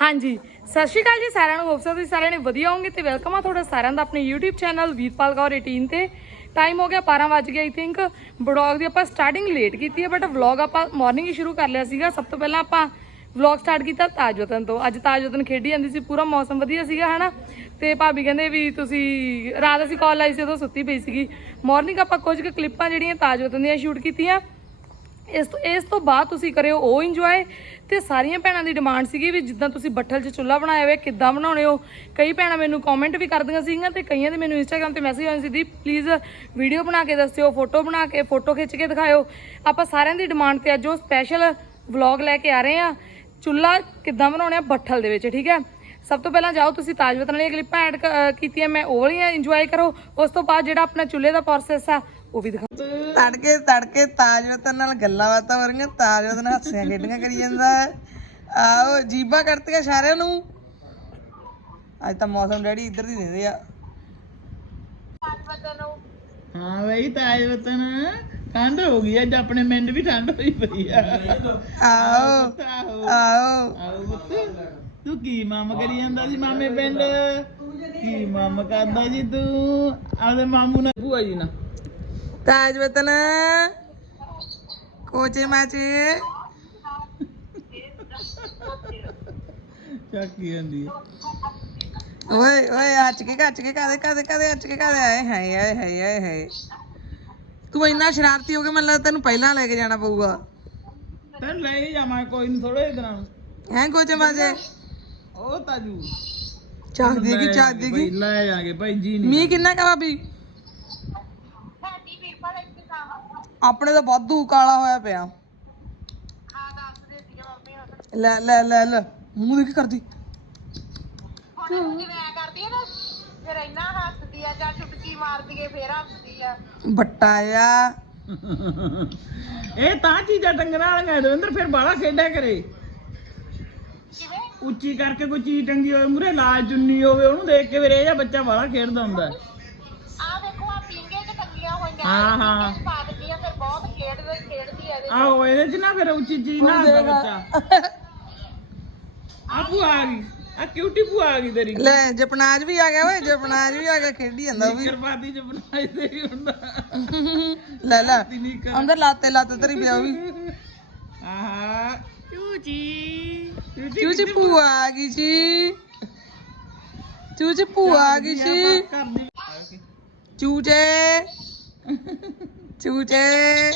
ਹਾਂਜੀ। ਸਤਿ ਸ਼੍ਰੀ ਅਕਾਲ ਜੀ ਸਾਰਿਆਂ ਨੂੰ। ਹੋਪ ਤੁਸੀਂ ਸਾਰਿਆਂ ਨੇ ਵਧੀਆ ਹੋਵੋਗੇ ਤੇ ਵੈਲਕਮ ਆ ਤੁਹਾਡਾ ਸਾਰਿਆਂ ਦਾ ਆਪਣੇ YouTube ਚੈਨਲ ਵੀਰਪਾਲ ਕੌਰ 18 ਤੇ। ਟਾਈਮ ਹੋ ਗਿਆ 12 ਵਜ ਗਿਆ ਆਈ ਥਿੰਕ ਬਲੌਗ ਦੀ ਆਪਾਂ ਸਟਾਰਟਿੰਗ ਲੇਟ ਕੀਤੀ ਹੈ ਬਟ ਵਲੌਗ ਆਪਾਂ ਮਾਰਨਿੰਗ ਹੀ ਸ਼ੁਰੂ ਕਰ ਲਿਆ ਸੀਗਾ। ਸਭ ਤੋਂ ਪਹਿਲਾਂ ਆਪਾਂ ਵਲੌਗ ਸਟਾਰਟ ਕੀਤਾ ਤਾਜਵਤਨ ਤੋਂ। ਅੱਜ ਤਾਜਵਤਨ ਖੇਡੀ ਜਾਂਦੀ ਸੀ, ਪੂਰਾ ਮੌਸਮ ਵਧੀਆ ਸੀਗਾ, ਹਨਾ? ਤੇ ਭਾਬੀ ਕਹਿੰਦੇ ਵੀ ਤੁਸੀਂ, ਰਾਤ ਅਸੀਂ ਕਾਲ ਲਾਈ ਸੀ, ਉਦੋਂ ਸੁੱਤੀ ਪਈ ਸੀਗੀ। ਮਾਰਨਿੰਗ ਆਪਾਂ ਕੁਝ ਕੁ ਕਲਿੱਪਾਂ ਜਿਹੜੀਆਂ ਤਾਜਵਤਨ ਦੀਆਂ ਸ਼ੂਟ ਕੀਤੀਆਂ, ਇਸ ਤੋਂ ਇਸ ਤੋਂ ਬਾਅਦ ਤੁਸੀਂ ਕਰਿਓ, ਉਹ ਇੰਜੋਏ ਤੇ ਸਾਰੀਆਂ ਭੈਣਾਂ ਦੀ ਡਿਮਾਂਡ ਸੀਗੀ ਵੀ ਜਿੱਦਾਂ ਤੁਸੀਂ ਬੱਠਲ 'ਚ ਚੁੱਲ੍ਹਾ ਬਣਾਇਆ ਹੋਇਆ, ਕਿੱਦਾਂ ਬਣਾਉਣੇ ਹੋ? ਕਈ ਭੈਣਾਂ ਮੈਨੂੰ ਕਮੈਂਟ ਵੀ ਕਰਦੀਆਂ ਸੀਗੀਆਂ ਤੇ ਕਈਆਂ ਦੇ ਮੈਨੂੰ ਇੰਸਟਾਗ੍ਰam ਤੇ ਮੈਸੇਜ ਆਉਂਦੇ ਸੀ ਦੀ ਪਲੀਜ਼ ਵੀਡੀਓ ਬਣਾ ਕੇ ਦੱਸਿਓ ਫੋਟੋ ਬਣਾ ਕੇ ਫੋਟੋ ਖਿੱਚ ਕੇ ਦਿਖਾਇਓ। ਆਪਾਂ ਸਾਰਿਆਂ ਦੀ ਡਿਮਾਂਡ ਤੇ ਅੱਜ ਉਹ ਸਪੈਸ਼ਲ ਵਲੌਗ ਲੈ ਕੇ ਆ ਰਹੇ ਆ ਚੁੱਲ੍ਹਾ ਕਿੱਦਾਂ ਬਣਾਉਣਾ ਹੈ ਬੱਠਲ ਦੇ ਵਿੱਚ, ਠੀਕ ਹੈ? ਸਭ ਤੋਂ ਪਹਿਲਾਂ ਜਾਓ, ਤੁਸੀਂ ਤਾਜਵਤਨ ਵਾਲੀਆਂ ਕਲਿੱਪਾਂ ਐਡ ਕੀਤੀਆਂ, ਮੈਂ ਉਹ ਵਾਲੀਆਂ ਇੰਜੋਏ ਕਰੋ। ਉਸ ਤੋਂ ਬਾਅਦ ਜਿਹੜਾ ਆਪਣਾ ਚੁੱਲ੍ਹੇ ਦਾ ਪ੍ਰੋਸੈਸ ਆ ਉਹ ਵੀ ਦਿਖਾ। ਤੜਕੇ ਤੜਕੇ ਤਾਜਵਤਨ ਨਾਲ ਗੱਲਾਂ ਬਾਤਾਂ ਹੋ ਰਹੀਆਂ ਤਾਜਵਤਨ ਹੱਸਿਆ ਖੇਡੀਆਂ ਕਰੀ ਜਾਂਦਾ ਹੈ। ਆਓ ਜੀਬਾਂ ਕੱਟਤੀਆਂ ਸਾਰਿਆਂ ਨੂੰ। ਅੱਜ ਤਾਂ ਮੌਸਮ ਡੈਡੀ ਇੱਧਰ ਦੀ ਦਿੰਦੇ ਆ। ਹਾਂ ਬਈ ਤਾਜ ਵਤਨ ਠੰਡ ਹੋ ਗਈ ਅੱਜ ਆਪਣੇ ਮਿੰਡ ਵੀ ਠੰਡ ਹੋਈ ਪਈ ਆ। ਆਓ ਆਹੋ ਆਓ ਆਹੋ ਪੁੱਤ ਤੂੰ ਕੀ ਮਾਮ ਕਰੀ ਜਾਂਦਾ ਸੀ ਮਾਮੇ ਪਿੰਡ? ਕੀ ਮਾਮ ਕਰਦਾ ਸੀ ਤੂੰ? ਆਪਦੇ ਮਾਮੂ ਨਾਲ ਭੂਆ ਜੀ ਨਾਲ। ਤਾਜਵਤਨ ਕੋਚੇ ਮਾਚੇ ਚੱਕੀ ਜਾਂਦੀ ਆ। ਓਏ ਓਏ ਅੱਜ ਕੇ ਕੱਚ ਕੇ ਕਾਦੇ ਕਾਦੇ ਕਾਦੇ ਅੱਜ ਕੇ ਕਾਦੇ ਆਏ ਹਾਏ ਆਏ ਹਾਏ ਆਏ ਹਾਏ ਤੂੰ ਇੰਨਾ ਸ਼ਰਾਰਤੀ ਹੋ ਗਿਆ ਮੈਨੂੰ ਲੱਗਦਾ ਤੈਨੂੰ ਪਹਿਲਾਂ ਲੈ ਕੇ ਜਾਣਾ ਪਊਗਾ ਤੈਨੂੰ ਲੈ ਹੀ ਜਾਵਾਂ ਕੋਈ ਨਹੀਂ ਥੋੜੇ ਨੂੰ ਹੈਂ ਕੋਚੇ ਮਾਚੇ ਉਹ ਤਾਜੂ ਚਾਹ ਦੇਗੀ ਚਾਹ ਦੇਗੀ ਲੈ ਜਾਗੇ ਭਾਈ ਜੀ ਨਹੀਂ ਮੀਂਹ ਕਿੰਨਾ ਕਾ ਭਾਬੀ ਆਪਣੇ ਤਾਂ ਵਾਧੂ ਕਾਲਾ ਹੋਇਆ ਪਿਆ। ਲੈ ਲੈ ਲੈ ਲੈ। ਮੂੰਹ ਦੇਖੀ ਕਰਦੀ। ਬੱਟਾ ਆ। ਇਹ ਤਾਂ ਚੀਜ਼ਾਂ ਟੰਗਣਾ ਵਾਲੀਆਂ ਦਵਿੰਦਰ ਫਿਰ ਬਾਲਾ ਖੇਡਿਆ ਕਰੇ। ਉੱਚੀ ਕਰਕੇ ਕੋਈ ਚੀਜ਼ ਟੰਗੀ ਹੋਵੇ ਮੂਰੇ ਲਾਲ ਚੁੰਨੀ ਹੋਵੇ ਉਹਨੂੰ ਦੇਖ ਕੇ ਫਿਰ ਇਹ ਜਿਹਾ ਬੱਚਾ ਬਾਲਾ ਖੇਡਦਾ ਹੁੰਦਾ। ਹੈ। ਹਾਂ। ਹਾਂ ਆਹੋ ਇਹਦੇ ਚ ਨਾ ਫਿਰ ਉੱਚੀ ਚੀਜ਼ ਨਾ ਹੁੰਦਾ ਬੱਚਾ। ਆ ਭੂਆ ਆ ਗਈ। ਆ ਕਿਊਟੀ ਭੂਆ ਆ ਗਈ ਤੇਰੀ। ਲੈ ਜਪਨਾਜ ਵੀ ਆ ਗਿਆ ਓਏ ਜਪਨਾਜ ਵੀ ਆ ਗਿਆ ਖੇਡੀ ਜਾਂਦਾ ਉਹ ਵੀ। ਕਿਰਪਾਤੀ ਬਣਾਈ ਤੇਰੀ ਹੁੰਦਾ। ਲੈ ਲੈ ਅੰਦਰ ਲਾਤੇ ਲਾਤੇ ਤੇਰੀ ਪਿਆ ਉਹ ਵੀ। ਆਹਾ। ਚੂਚੀ। ਚੂਚੀ ਭੂਆ ਆ ਗਈ ਜੀ। ਚੂਚੀ ਭੂਆ ਆ ਗਈ ਜੀ। ਚੂਚੇ। ਚੂਚੇ।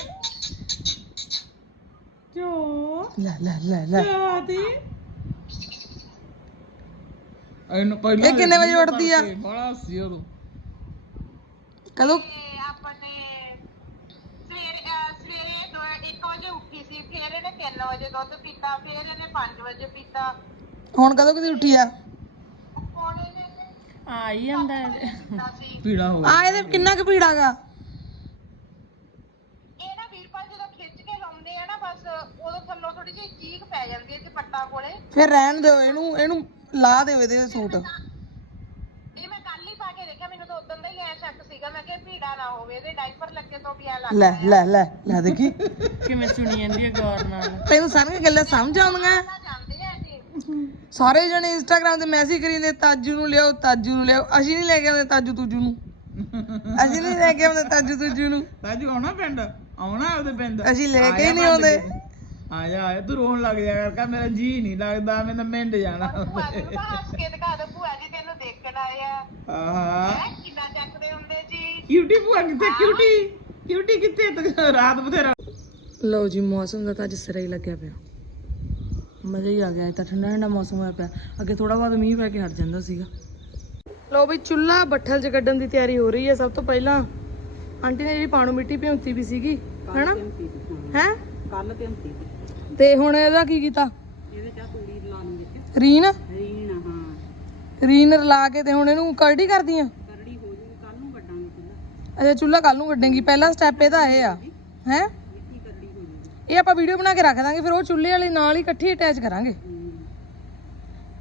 ਚੋ। ਲੈ ਲੈ ਲੈ ਲੈ। ਆਦੀ ਇਹਨੂੰ ਪਹਿਲਾਂ ਇਹ ਕਿੰਨੇ ਵਜੇ ਉੱਠਦੀ ਆ? ਬੜਾ ਸੀ ਉਹ ਕਦੋਂ? ਹੁਣ ਕਦੋਂ ਕਦੀ ਉੱਠੀ ਆ? ਆ ਹੀ ਜਾਂਦਾ ਪੀੜਾ ਹੋ ਆ ਇਹਦੇ ਕਿੰਨਾ ਕੁ ਭੀੜਾਗਾ ਫਿਰ ਰਹਿਣ ਦਿਓ ਇਹਨੂੰ ਇਹਨੂੰ ਲਾ ਦਿਓ ਇਹਦੇ ਸੂਟ। ਲੈ ਲੈ ਲੈ ਲੈ ਦੇਖੀ। ਕਿਵੇਂ ਸੁਣੀ ਜਾਂਦੀ ਹੈ ਗੌਰ ਨਾਲ। ਤੈਨੂੰ ਸਾਰੀਆਂ ਗੱਲਾਂ ਸਮਝ ਆਉਂਦੀਆਂ? ਸਾਰੇ ਜਣੇ ਇੰਸਟਾਗ੍ਰam ਤੇ ਮੈਸੇਜ ਕਰੀਂਦੇ ਤਾਜੂ ਨੂੰ ਲਿਆਓ ਤਾਜੂ ਨੂੰ ਲਿਆਓ। ਅਸੀਂ ਨਹੀਂ ਲੈ ਕੇ ਆਉਂਦੇ ਤਾਜੂ ਤੂਜੂ ਨੂੰ। ਅਸੀਂ ਨਹੀਂ ਲੈ ਕੇ ਆਉਂਦੇ ਤਾਜੂ ਤੂਜੂ ਨੂੰ। ਤਾਜੂ ਆਉਣਾ ਪਿੰਡ? ਆਉਣਾ ਉਹਦੇ ਪਿੰਡ। ਅਸੀਂ ਲੈ ਕੇ ਹੀ ਨਹੀਂ ਆਉਂਦੇ। ਆ ਜਾ ਆ ਜਾ, ਤੂੰ ਰੋਣ ਲੱਗ ਜਾ ਕਰ ਮੇਰਾ ਜੀ ਨਹੀਂ ਲੱਗਦਾ ਮੈਂ ਤਾਂ ਮਿੰਡ ਜਾਣਾ ਆਹਾ। ਕਿਊਟੀ ਭੂਆ ਕਿੱਥੇ ਕਿਊਟੀ? ਕਿਊਟੀ ਕਿੱਥੇ ਤੂੰ ਰਾਤ ਬਥੇਰਾ। ਲਓ ਜੀ ਮੌਸਮ ਦਾ ਤਾਂ ਅੱਜ ਸਿਰਾ ਹੀ ਲੱਗਿਆ ਪਿਆ। ਮਜ਼ਾ ਹੀ ਆ ਗਿਆ ਅੱਜ ਤਾਂ ਠੰਡਾ ਠੰਡਾ ਮੌਸਮ ਹੋਇਆ ਪਿਆ। ਅੱਗੇ ਥੋੜਾ ਬਹੁਤ ਮੀਂਹ ਪੈ ਕੇ ਹਟ ਜਾਂਦਾ ਸੀਗਾ। ਲਓ ਵੀ ਚੁੱਲ੍ਹਾ ਬੱਠਲ 'ਚ ਕੱਢਣ ਦੀ ਤਿਆਰੀ ਹੋ ਰਹੀ ਹੈ ਸਭ ਤੋਂ ਪਹਿਲਾਂ। ਆਂਟੀ ਨੇ ਜਿਹੜੀ ਪਾਣੂ ਮਿੱਟੀ ਭਿਉਂਤੀ ਵੀ ਸੀਗੀ ਹੈਨਾ? ਹੈ? ਕੱਲ ਤੇ ਹੁੰਦੀ ਤੇ ਹੁਣ ਇਹਦਾ ਕੀ ਕੀਤਾ? ਇਹਦੇ ਚਾ ਤੂੜੀ ਵਿੱਚ। ਰੀਨ? ਰੀਣ ਹਾਂ। ਰੀਨ ਰਲਾ ਕੇ ਤੇ ਹੁਣ ਇਹਨੂੰ ਕਰੜੀ ਕਰਦੀਆਂ ਕਰੜੀ ਹੋ ਜੂਗੀ ਕੱਲ ਨੂੰ ਵੱਡਾਂਗੇ ਚੁੱਲਾ ਅੱਛਾ ਚੁੱਲ੍ਹਾ ਕੱਲ ਨੂੰ ਕੱਢੇਗੀ ਪਹਿਲਾ ਸਟੈਪ ਇਹਦਾ ਇਹ ਆ। ਹੈ? ਇਹ ਆਪਾਂ ਵੀਡੀਓ ਬਣਾ ਕੇ ਰੱਖ ਦਾਂਗੇ ਫਿਰ ਉਹ ਚੁੱਲ੍ਹੇ ਵਾਲੇ ਨਾਲ ਹੀ ਇਕੱਠੀ ਅਟੈਚ ਕਰਾਂਗੇ।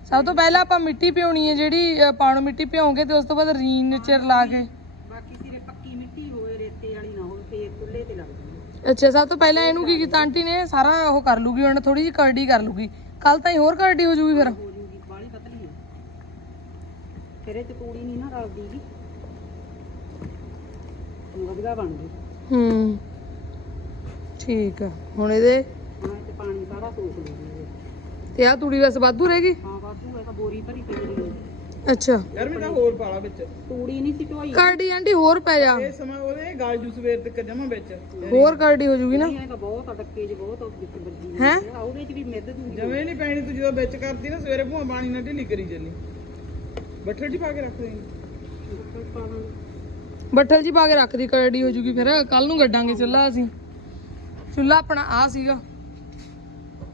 ਸਭ ਤੋਂ ਪਹਿਲਾਂ ਆਪਾਂ ਮਿੱਟੀ ਭਿਉਣੀ ਹੈ ਜਿਹੜੀ ਪਾਣੂ ਮਿੱਟੀ ਭਿਉਂਗੇ ਤੇ ਉਸ ਤੋਂ ਬਾਅਦ ਰੀਨ ਚ ਰਲਾ ਕੇ। ਅੱਛਾ ਸਭ ਤੋਂ ਪਹਿਲਾਂ ਇਹਨੂੰ ਕੀ ਕੀਤਾ? ਆਂਟੀ ਨੇ ਸਾਰਾ ਉਹ ਕਰ ਲੂਗੀ ਹੁਣ ਥੋੜੀ ਜਿਹੀ ਕਰਡੀ ਕਰ ਲੂਗੀ। ਕੱਲ ਤਾਂ ਹੀ ਹੋਰ ਕਰਡੀ ਹੋ ਜੂਗੀ ਫਿਰ। ਠੀਕ ਆ। ਹੁਣ ਇਹਦੇ ਤੇ ਆ ਤੂੜੀ ਬਸ ਵਾਧੂ ਰਹਿ ਗਈ? ਅੱਛਾ। ਯਾਰ ਮੈਂ ਤਾਂ ਹੋਰ ਪਾਲਾ ਵਿੱਚ। ਤੂੜੀ ਨਹੀਂ ਸੀ ਢੋਈ। ਕਰਡੀ ਆਂਟੀ ਹੋਰ ਪੈ ਜਾ। ਇਹ ਸਮਾਂ ਉਹਦੇ ਗਾਲ ਜੂ ਸਵੇਰ ਤੱਕ ਜਮਾ ਵਿੱਚ। ਹੋਰ ਕਰਡੀ ਹੋ ਜੂਗੀ ਨਾ। ਇਹ ਤਾਂ ਬਹੁਤ ਆ ਡੱਕੇ 'ਚ ਬਹੁਤ ਵਿੱਚ ਵੱਜੀ ਹੈਂ? ਉਹਦੇ 'ਚ ਵੀ ਮਿੱਧ ਦੂੰਗੀ ਜਵੇਂ ਨਹੀਂ ਪੈਣੀ ਤੂੰ ਜਦੋਂ ਵਿੱਚ ਕਰਦੀ ਨਾ ਸਵੇਰੇ ਭੂਆ ਪਾਣੀ ਨਾਲ ਢਿੱਲੀ ਕਰੀ ਚੱਲੀ ਬੱਠਲ ਜੀ ਪਾ ਕੇ ਰੱਖ ਦੇਂਗੇ। ਬੱਠਲ ਜੀ ਪਾ ਕੇ ਰੱਖਦੀ ਕਰਡੀ ਹੋ ਜੂਗੀ ਫਿਰ। ਕੱਲ ਨੂੰ ਗੱਡਾਂਗੇ ਚੁੱਲਾ ਅਸੀਂ। ਚੁੱਲਾ ਆਪਣਾ ਆ ਸੀਗਾ।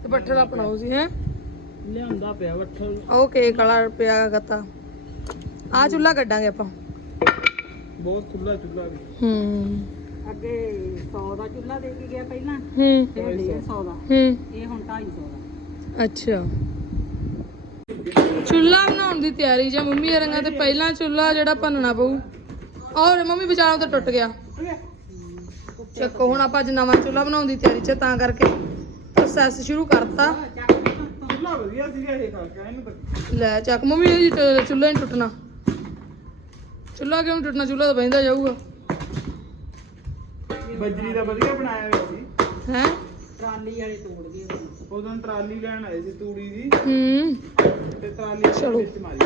ਤੇ ਬੱਠਲ ਆਪਣਾ ਉਹ ਸੀ ਹੈ? ਲਿਆਂਦਾ ਪਿਆ ਬੱਠਲ। ਉਹ ਕੇਕ ਵਾਲਾ ਪਿਆ ਗੱਤਾ। ਆ ਚੁੱਲਾ ਕੱਢਾਂਗੇ ਆਪਾਂ। ਬਹੁਤ ਖੁੱਲਾ ਚੁੱਲਾ ਵੀ। ਹੂੰ। ਅੱਗੇ 100 ਦਾ ਚੁੱਲ੍ਹਾ ਦੇ ਕੇ ਗਿਆ ਪਹਿਲਾਂ ਹੂੰ। ਫਿਰ 150 ਦਾ। ਹੂੰ। ਇਹ ਹੁਣ 250 ਦਾ। ਅੱਛਾ। ਚੁੱਲਾ ਬਣਾਉਣ ਦੀ ਤਿਆਰੀ ਜਾਂ ਮੰਮੀ ਰੰਗਾ ਤੇ ਪਹਿਲਾਂ ਚੁੱਲਾ ਜਿਹੜਾ ਭੰਨਣਾ ਪਊ। ਔਰ ਮੰਮੀ ਵਿਚਾਰਾ ਉਹ ਤਾਂ ਟੁੱਟ ਗਿਆ। ਚੱਕੋ ਹੁਣ ਆਪਾਂ ਅੱਜ ਨਵਾਂ ਚੁੱਲਾ ਬਣਾਉਣ ਦੀ ਤਿਆਰੀ ਚ ਤਾਂ ਕਰਕੇ ਪ੍ਰੋਸੈਸ ਸ਼ੁਰੂ ਕਰਤਾ। ਚੁੱਲਾ ਵਧੀਆ ਸੀਗਾ ਇਹ ਖਾ ਕੇ ਇਹਨੂੰ ਤਾਂ ਲੈ ਚੱਕ ਮੰਮੀ ਇਹ ਚ- ਚੁੱਲ੍ਹਾ ਨਹੀਂ ਟੁੱਟਣਾ। ਚੁੱਲਾ ਕਿਉਂ ਟੁੱਟਣਾ? ਚੁੱਲਾ ਤਾਂ ਬਹਿੰਦਾ ਜਾਊਗਾ। ਬਜਰੀ ਦਾ ਵਧੀਆ ਬਣਾਇਆ ਹੋਇਆ ਸੀ। ਹੈ? ਟਰਾਲੀ ਵਾਲੇ ਤੋੜ ਗਏ। ਉਦੋਂ ਟਰਾਲੀ ਲੈਣ ਆਏ ਸੀ ਤੂੜੀ ਦੀ। ਹੂੰ। ਤੇ ਟਰਾਲੀ ਦੇ ਚਲੋ। ਵਿੱਚ ਮਾਰੀ।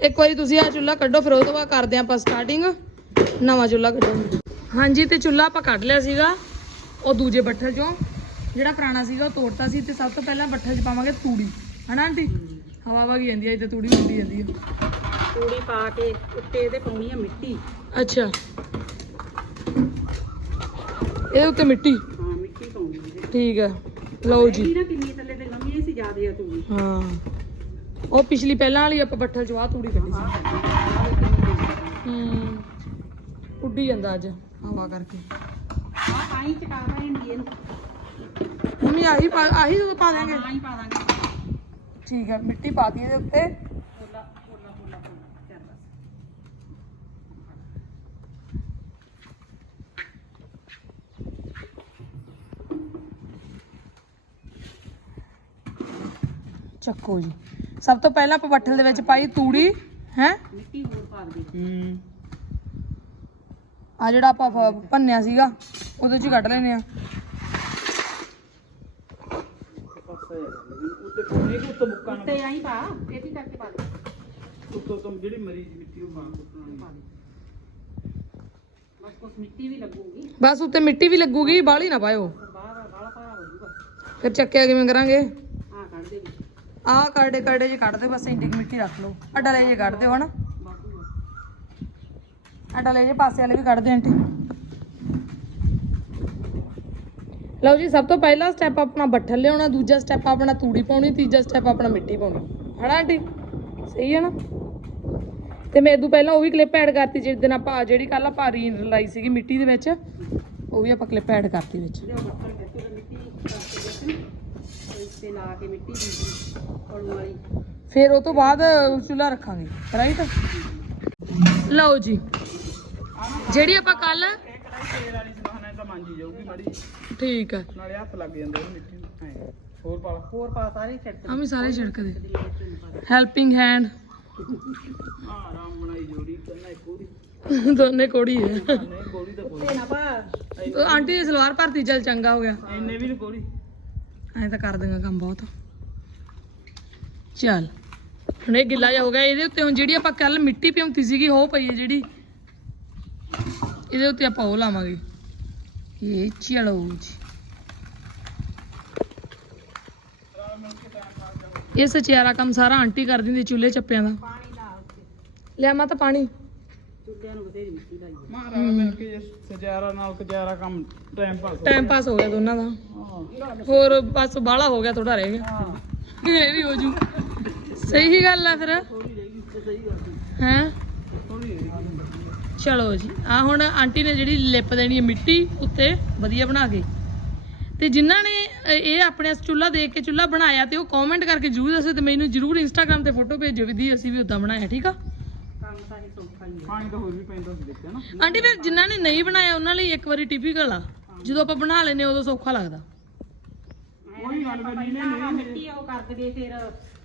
ਇੱਕ ਵਾਰੀ ਤੁਸੀਂ ਆ ਚੁੱਲਾ ਕੱਢੋ ਫਿਰ ਉਹ ਤੋਂ ਬਾਅਦ ਕਰਦੇ ਹਾਂ ਆਪਾਂ ਸਟਾਰਟਿੰਗ ਨਵਾਂ ਚੁੱਲਾ ਕੱਢਾਂਗੇ ਹਾਂਜੀ ਤੇ ਚੁੱਲਾ ਆਪਾਂ ਕੱਢ ਲਿਆ ਸੀਗਾ। ਉਹ ਦੂਜੇ ਬੱਠਲ ਚੋਂ। ਜਿਹੜਾ ਪੁਰਾਣਾ ਸੀਗਾ ਉਹ ਤੋੜਤਾ ਸੀ ਤੇ ਸਭ ਤੋਂ ਪਹਿਲਾਂ ਬੱਠਲ 'ਚ ਪਾਵਾਂਗੇ ਤੂੜੀ। ਹਨਾ ਆਂਟੀ? ਹਵਾ ਵਗੀ ਜਾਂਦੀ ਹੈ ਤੇ ਤੂੜੀ ਉੱਡੀ ਜਾਂਦੀ ਹੈ ਤੂੜੀ ਪਾ ਕੇ ਉੱਤੇ ਇਹਦੇ ਪਾਉਣੀ ਆ ਮਿੱਟੀ। ਅੱਛਾ। ਇਹਦੇ ਉੱਤੇ ਮਿੱਟੀ? ਹਾਂ ਮਿੱਟੀ ਪਾਉਣੀ ਇਹਦੇ। ਠੀਕ ਹੈ ਲਓ ਜੀ। ਇਹ ਨਾ ਕਿੰਨੀ ਥੱਲੇ ਤੇ ਲੰਮੀ ਸੀ ਜ਼ਿਆਦੇ ਆ ਤੂੜੀ। ਹਾਂ। ਉਹ ਪਿਛਲੀ ਪਹਿਲਾਂ ਵਾਲੀ ਆਪਾਂ ਬੱਠਲ 'ਚ ਆਹ ਤੂੜੀ ਕੱਢੀ ਸੀ। ਹੂੰ। ਉੱਡੀ ਜਾਂਦਾ ਅੱਜ ਹਵਾ ਕਰਕੇ। ਆ ਇੰਡੀਅਨ ਮੰਮੀ ਆਹੀ ਪਾ ਆਹੀ ਪਾ ਦੇਾਂਗੇ ਹਾਂ ਹੀ ਪਾ ਦਾਂਗੇ। ਠੀਕ ਹੈ ਮਿੱਟੀ ਪਾਤੀ ਇਹਦੇ ਉੱਤੇ ਪੋਲਾ ਪੋਲਾ ਪੋਲਾ ਪਾਉਣਾ ਚੱਲ ਬਸ ਚੱਕੋ ਜੀ। ਸਭ ਤੋਂ ਪਹਿਲਾਂ ਆਪਾਂ ਬੱਠਲ ਦੇ ਵਿੱਚ ਪਾਈ ਤੂੜੀ ਹੈ? ਮਿੱਟੀ ਹੋਰ ਪਾ ਦੇ ਹੂੰ। ਆ ਜਿਹੜਾ ਆਪਾਂ ਫ- ਭੰਨਿਆ ਸੀਗਾ ਉਹਦੇ ਚ ਹੀ ਕੱਢ ਲੈਨੇ ਆ। ਉੱਤੇ ਕੋਨੇ ਕੋ ਉੱਤੇ ਮੁੱਕਾ ਨਾ ਤੇ ਆਈ ਪਾ ਇਹ ਵੀ ਕਰਕੇ ਪਾ ਦੇ। ਉੱਤੋਂ ਤੋਂ ਜਿਹੜੀ ਮਰੀ ਦੀ ਮਿੱਟੀ ਉਹ ਬਾਹਰ ਕੁੱਟਣਾ ਪਾ ਦੇ। ਬਸ ਕੁਛ ਮਿੱਟੀ ਵੀ ਲੱਗੂਗੀ। ਬਸ ਉੱਤੇ ਮਿੱਟੀ ਵੀ ਲੱਗੂਗੀ ਬਾਹਲੀ ਨਾ ਪਾਇਓ। ਬਾਹਰ ਬਾਹਲਾ ਭਾਰਾ ਹੋ ਜੂਗਾ ਫਿਰ ਚੱਕਿਆ ਕਿਵੇਂ ਕਰਾਂਗੇ? ਆ ਕੱਢ ਦੇ ਵਿੱਚ। ਆਹ ਕਾਡੇ ਕਾਡੇ ਜੇ ਕੱਢ ਦੇ ਬਸ ਇੰਡੀ ਮਿੱਟੀ ਰੱਖ ਲਓ। ਆ ਡਲੇ ਜੇ ਕੱਢ ਦਿਓ, ਹਨਾ? ਆ ਡਲੇ ਜੇ, ਪਾਸੇ ਵਾਲੇ ਵੀ ਕੱਢ ਦੇ ਆਂਟੀ। ਲਓ ਜੀ, ਸਭ ਤੋਂ ਪਹਿਲਾ ਸਟੈਪ ਆਪਣਾ ਬੱਠਲ ਲਿਆਉਣਾ, ਦੂਜਾ ਸਟੈਪ ਆਪਣਾ ਤੂੜੀ ਪਾਉਣੀ, ਤੀਜਾ ਸਟੈਪ ਆਪਣਾ ਮਿੱਟੀ ਪਾਉਣੀ। ਹਨਾ ਆਂਟੀ? ਸਹੀ ਹੈ ਨਾ? ਤੇ ਮੈਂ ਇਦੋਂ ਪਹਿਲਾਂ ਉਹ ਵੀ ਕਲਿੱਪ ਐਡ ਕਰਤੀ, ਜਿਸ ਦਿਨ ਆਪਾਂ, ਜਿਹੜੀ ਕੱਲ ਆਪਾਂ ਰੀਨ ਲਾਈ ਸੀਗੀ ਮਿੱਟੀ ਦੇ ਵਿੱਚ, ਉਹ ਵੀ ਆਪਾਂ ਕਲਿੱਪ ਐਡ ਕਰਤੀ ਵਿੱਚ। ਲਾ ਕੇ ਮਿੱਟੀ ਦੀ ਪੜੂ ਵਾਲੀ। ਫਿਰ ਉਹ ਤੋਂ ਬਾਅਦ ਚੁੱਲ੍ਹਾ ਰੱਖਾਂਗੇ ਰਾਈਟ ਲਓ ਜੀ। ਜਿਹੜੀ ਆਪਾਂ ਕੱਲ ਇਹ ਕੜਾਈ ਤੇਲ ਵਾਲੀ ਸਮਾਨ ਤਾਂ ਮਾਂਜੀ ਜਾਊਗੀ ਮਾੜੀ ਠੀਕ ਹੈ। ਨਾਲੇ ਹੱਥ ਲੱਗ ਜਾਂਦਾ ਉਹ ਮਿੱਟੀ ਨੂੰ। ਐਂ। ਹੋਰ ਪਾ ਲਾ। ਹੋਰ ਪਾ ਸਾਰੇ ਛੱਡ ਆਵੇਂ ਸਾਰੇ ਛਿੜਕ ਦੇ। ਹੈਲਪਿੰਗ ਹੈਂਡ ਆਰਾਮ ਬਣਾਈ ਜੋੜੀ ਕਹਿੰਦਾ ਇੱਕ ਉਹਦੀ ਦੋਨੇ ਕੋੜੀ ਹੈ। ਨਹੀਂ ਗੋਲੀ ਤਾਂ ਕੋਈ ਤੇ ਨਾ ਪਾ। ਆਂਟੀ ਦੀ ਸਲਵਾਰ ਭਰਤੀ ਚੱਲ ਚੰਗਾ ਹੋ ਗਿਆ। ਇੰਨੇ ਵੀ ਨਹੀਂ ਗੋਲੀ ਐਂ ਤਾਂ ਕਰ ਦੇਗਾ ਕੰਮ ਬਹੁਤ। ਚੱਲ। ਹੁਣ ਇਹ ਗਿੱਲਾ ਜਿਹਾ ਹੋ ਗਿਆ ਇਹਦੇ ਉੱਤੇ ਹੁਣ ਜਿਹੜੀ ਆਪਾਂ ਕੱਲ ਮਿੱਟੀ ਪਿਉਂਤੀ ਸੀਗੀ ਉਹ ਪਈ ਹੈ ਜਿਹੜੀ। ਇਹਦੇ ਉੱਤੇ ਆਪਾਂ ਉਹ ਲਾਵਾਂਗੇ। ਇਹ ਚਲੋ ਜੀ। ਇਹ ਸਚਿਆਰਾ ਕੰਮ ਸਾਰਾ ਆਂਟੀ ਕਰ ਦਿੰਦੀ ਚੁੱਲ੍ਹੇ ਚੱਪਿਆਂ ਦਾ। ਪਾਣੀ ਲਾ ਉੱਤੇ। ਲਿਆ ਮਾਤਾ ਪਾਣੀ। ਚੁੱਲ੍ਹਿਆਂ ਨੂੰ ਬਥੇਰੀ। ਮਾਰਾ ਮਿਲ ਕੇ ਜੇ ਸਜਾਰਾ ਨਾਲ ਕਜਾਰਾ ਕੰਮ ਟਾਈਮ ਪਾਸ ਟਾਈਮ ਪਾਸ ਹੋ ਗਿਆ ਦੋਨਾਂ ਦਾ। ਹਾਂ। ਹੋਰ ਬਸ ਬਾਹਲਾ ਹੋ ਗਿਆ ਥੋੜਾ ਰਹਿ ਗਿਆ। ਇਹ ਵੀ ਹੋ ਜੂ। ਸਹੀ ਗੱਲ ਆ ਫਿਰ। ਹੈ? ਚਲੋ ਜੀ ਆ ਹੁਣ ਆਂਟੀ ਨੇ ਜਿਹੜੀ ਲਿਪ ਦੇਣੀ ਹੈ ਮਿੱਟੀ ਉੱਤੇ ਵਧੀਆ ਬਣਾ ਕੇ। ਤੇ ਜਿਨ੍ਹਾਂ ਨੇ ਇਹ ਆਪਣੇ ਚੁੱਲ੍ਹਾ ਦੇਖ ਕੇ ਚੁੱਲ੍ਹਾ ਬਣਾਇਆ ਤੇ ਉਹ ਕਮੈਂਟ ਕਰਕੇ ਜਰੂਰ ਦੱਸੋ ਤੇ ਮੈਨੂੰ ਜਰੂਰ ਇੰਸਟਾਗ੍ਰam ਤੇ ਫੋਟੋ ਭੇਜੋ ਵੀ ਦੀ ਅਸੀਂ ਵੀ ਉਦਾਂ ਬਣਾਇਆ ਠੀਕ ਆ? ਤਾਂ ਸੌਖਾ ਹੀ ਆ ਪਾਣੀ ਤਾਂ ਹੋਰ ਵੀ ਪੈਂਦਾ ਸੀ ਦੇਖਿਆ ਨਾ। ਆਂਟੀ ਫਿਰ ਜਿਨ੍ਹਾਂ ਨੇ ਨਹੀਂ ਬਣਾਇਆ ਉਹਨਾਂ ਲਈ ਇੱਕ ਵਾਰੀ ਟਿਪੀਕਲ ਆ। ਜਦੋਂ ਆਪਾਂ ਬਣਾ ਲੈਨੇ ਉਦੋਂ ਸੌਖਾ ਲੱਗਦਾ। ਕੋਈ ਗੱਲ ਨਹੀਂ ਪਹਿਲਾਂ ਆਹ ਮਿੱਟੀ ਉਹ ਕਰ ਦਗੇ ਫਿਰ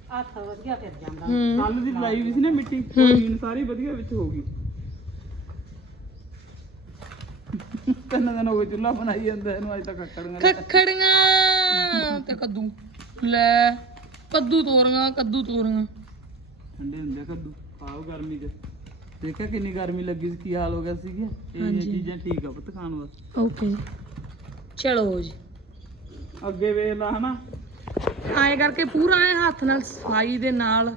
ਹੱਥ ਵਧੀਆ ਫਿਰ ਜਾਂਦਾ। ਹੂੰ। ਕੱਲ ਦੀ ਲਾਈ ਵੀ ਸੀ ਨਾ ਮਿੱਟੀ ਪ੍ਰੋਟੀਨ ਸਾਰੀ ਵਧੀਆ ਵਿੱਚ ਹੋ ਗਈ। ਤਿੰਨ ਦਿਨ ਹੋ ਗਏ ਚੁੱਲ੍ਹਾ ਬਣਾਈ ਜਾਂਦਾ ਇਹਨੂੰ ਅੱਜ ਤੱਕ ਕੱਕੜੀਆਂ ਖਖੜੀਆਂ ਤੇ ਕੱਦੂ। ਲੈ ਕੱਦੂ ਤੋਰੀਆਂ ਕੱਦੂ ਤੋਰੀਆਂ। ਠੰਡੇ ਹੁੰਦੇ ਆ ਕੱਦੂ ਖਾਓ ਗਰਮੀ 'ਚ। ਦੇਖਿਆ ਕਿੰਨੀ ਗਰਮੀ ਲੱਗੀ ਸੀ ਕੀ ਹਾਲ ਹੋ ਗਿਆ ਸੀਗਾ ਇਹ ਜਿਹੀਆਂ ਚੀਜ਼ਾਂ ਠੀਕ ਆ ਪੁੱਤ ਖਾਣ ਵਾਸਤੇ। ਓਕੇ ਚਲੋ ਜੀ। ਅੱਗੇ ਵੇਖ ਲਾ ਹਨਾ। ਐਂ ਕਰਕੇ ਪੂਰਾ ਐ ਹੱਥ ਨਾਲ ਸਫ਼ਾਈ ਦੇ ਨਾਲ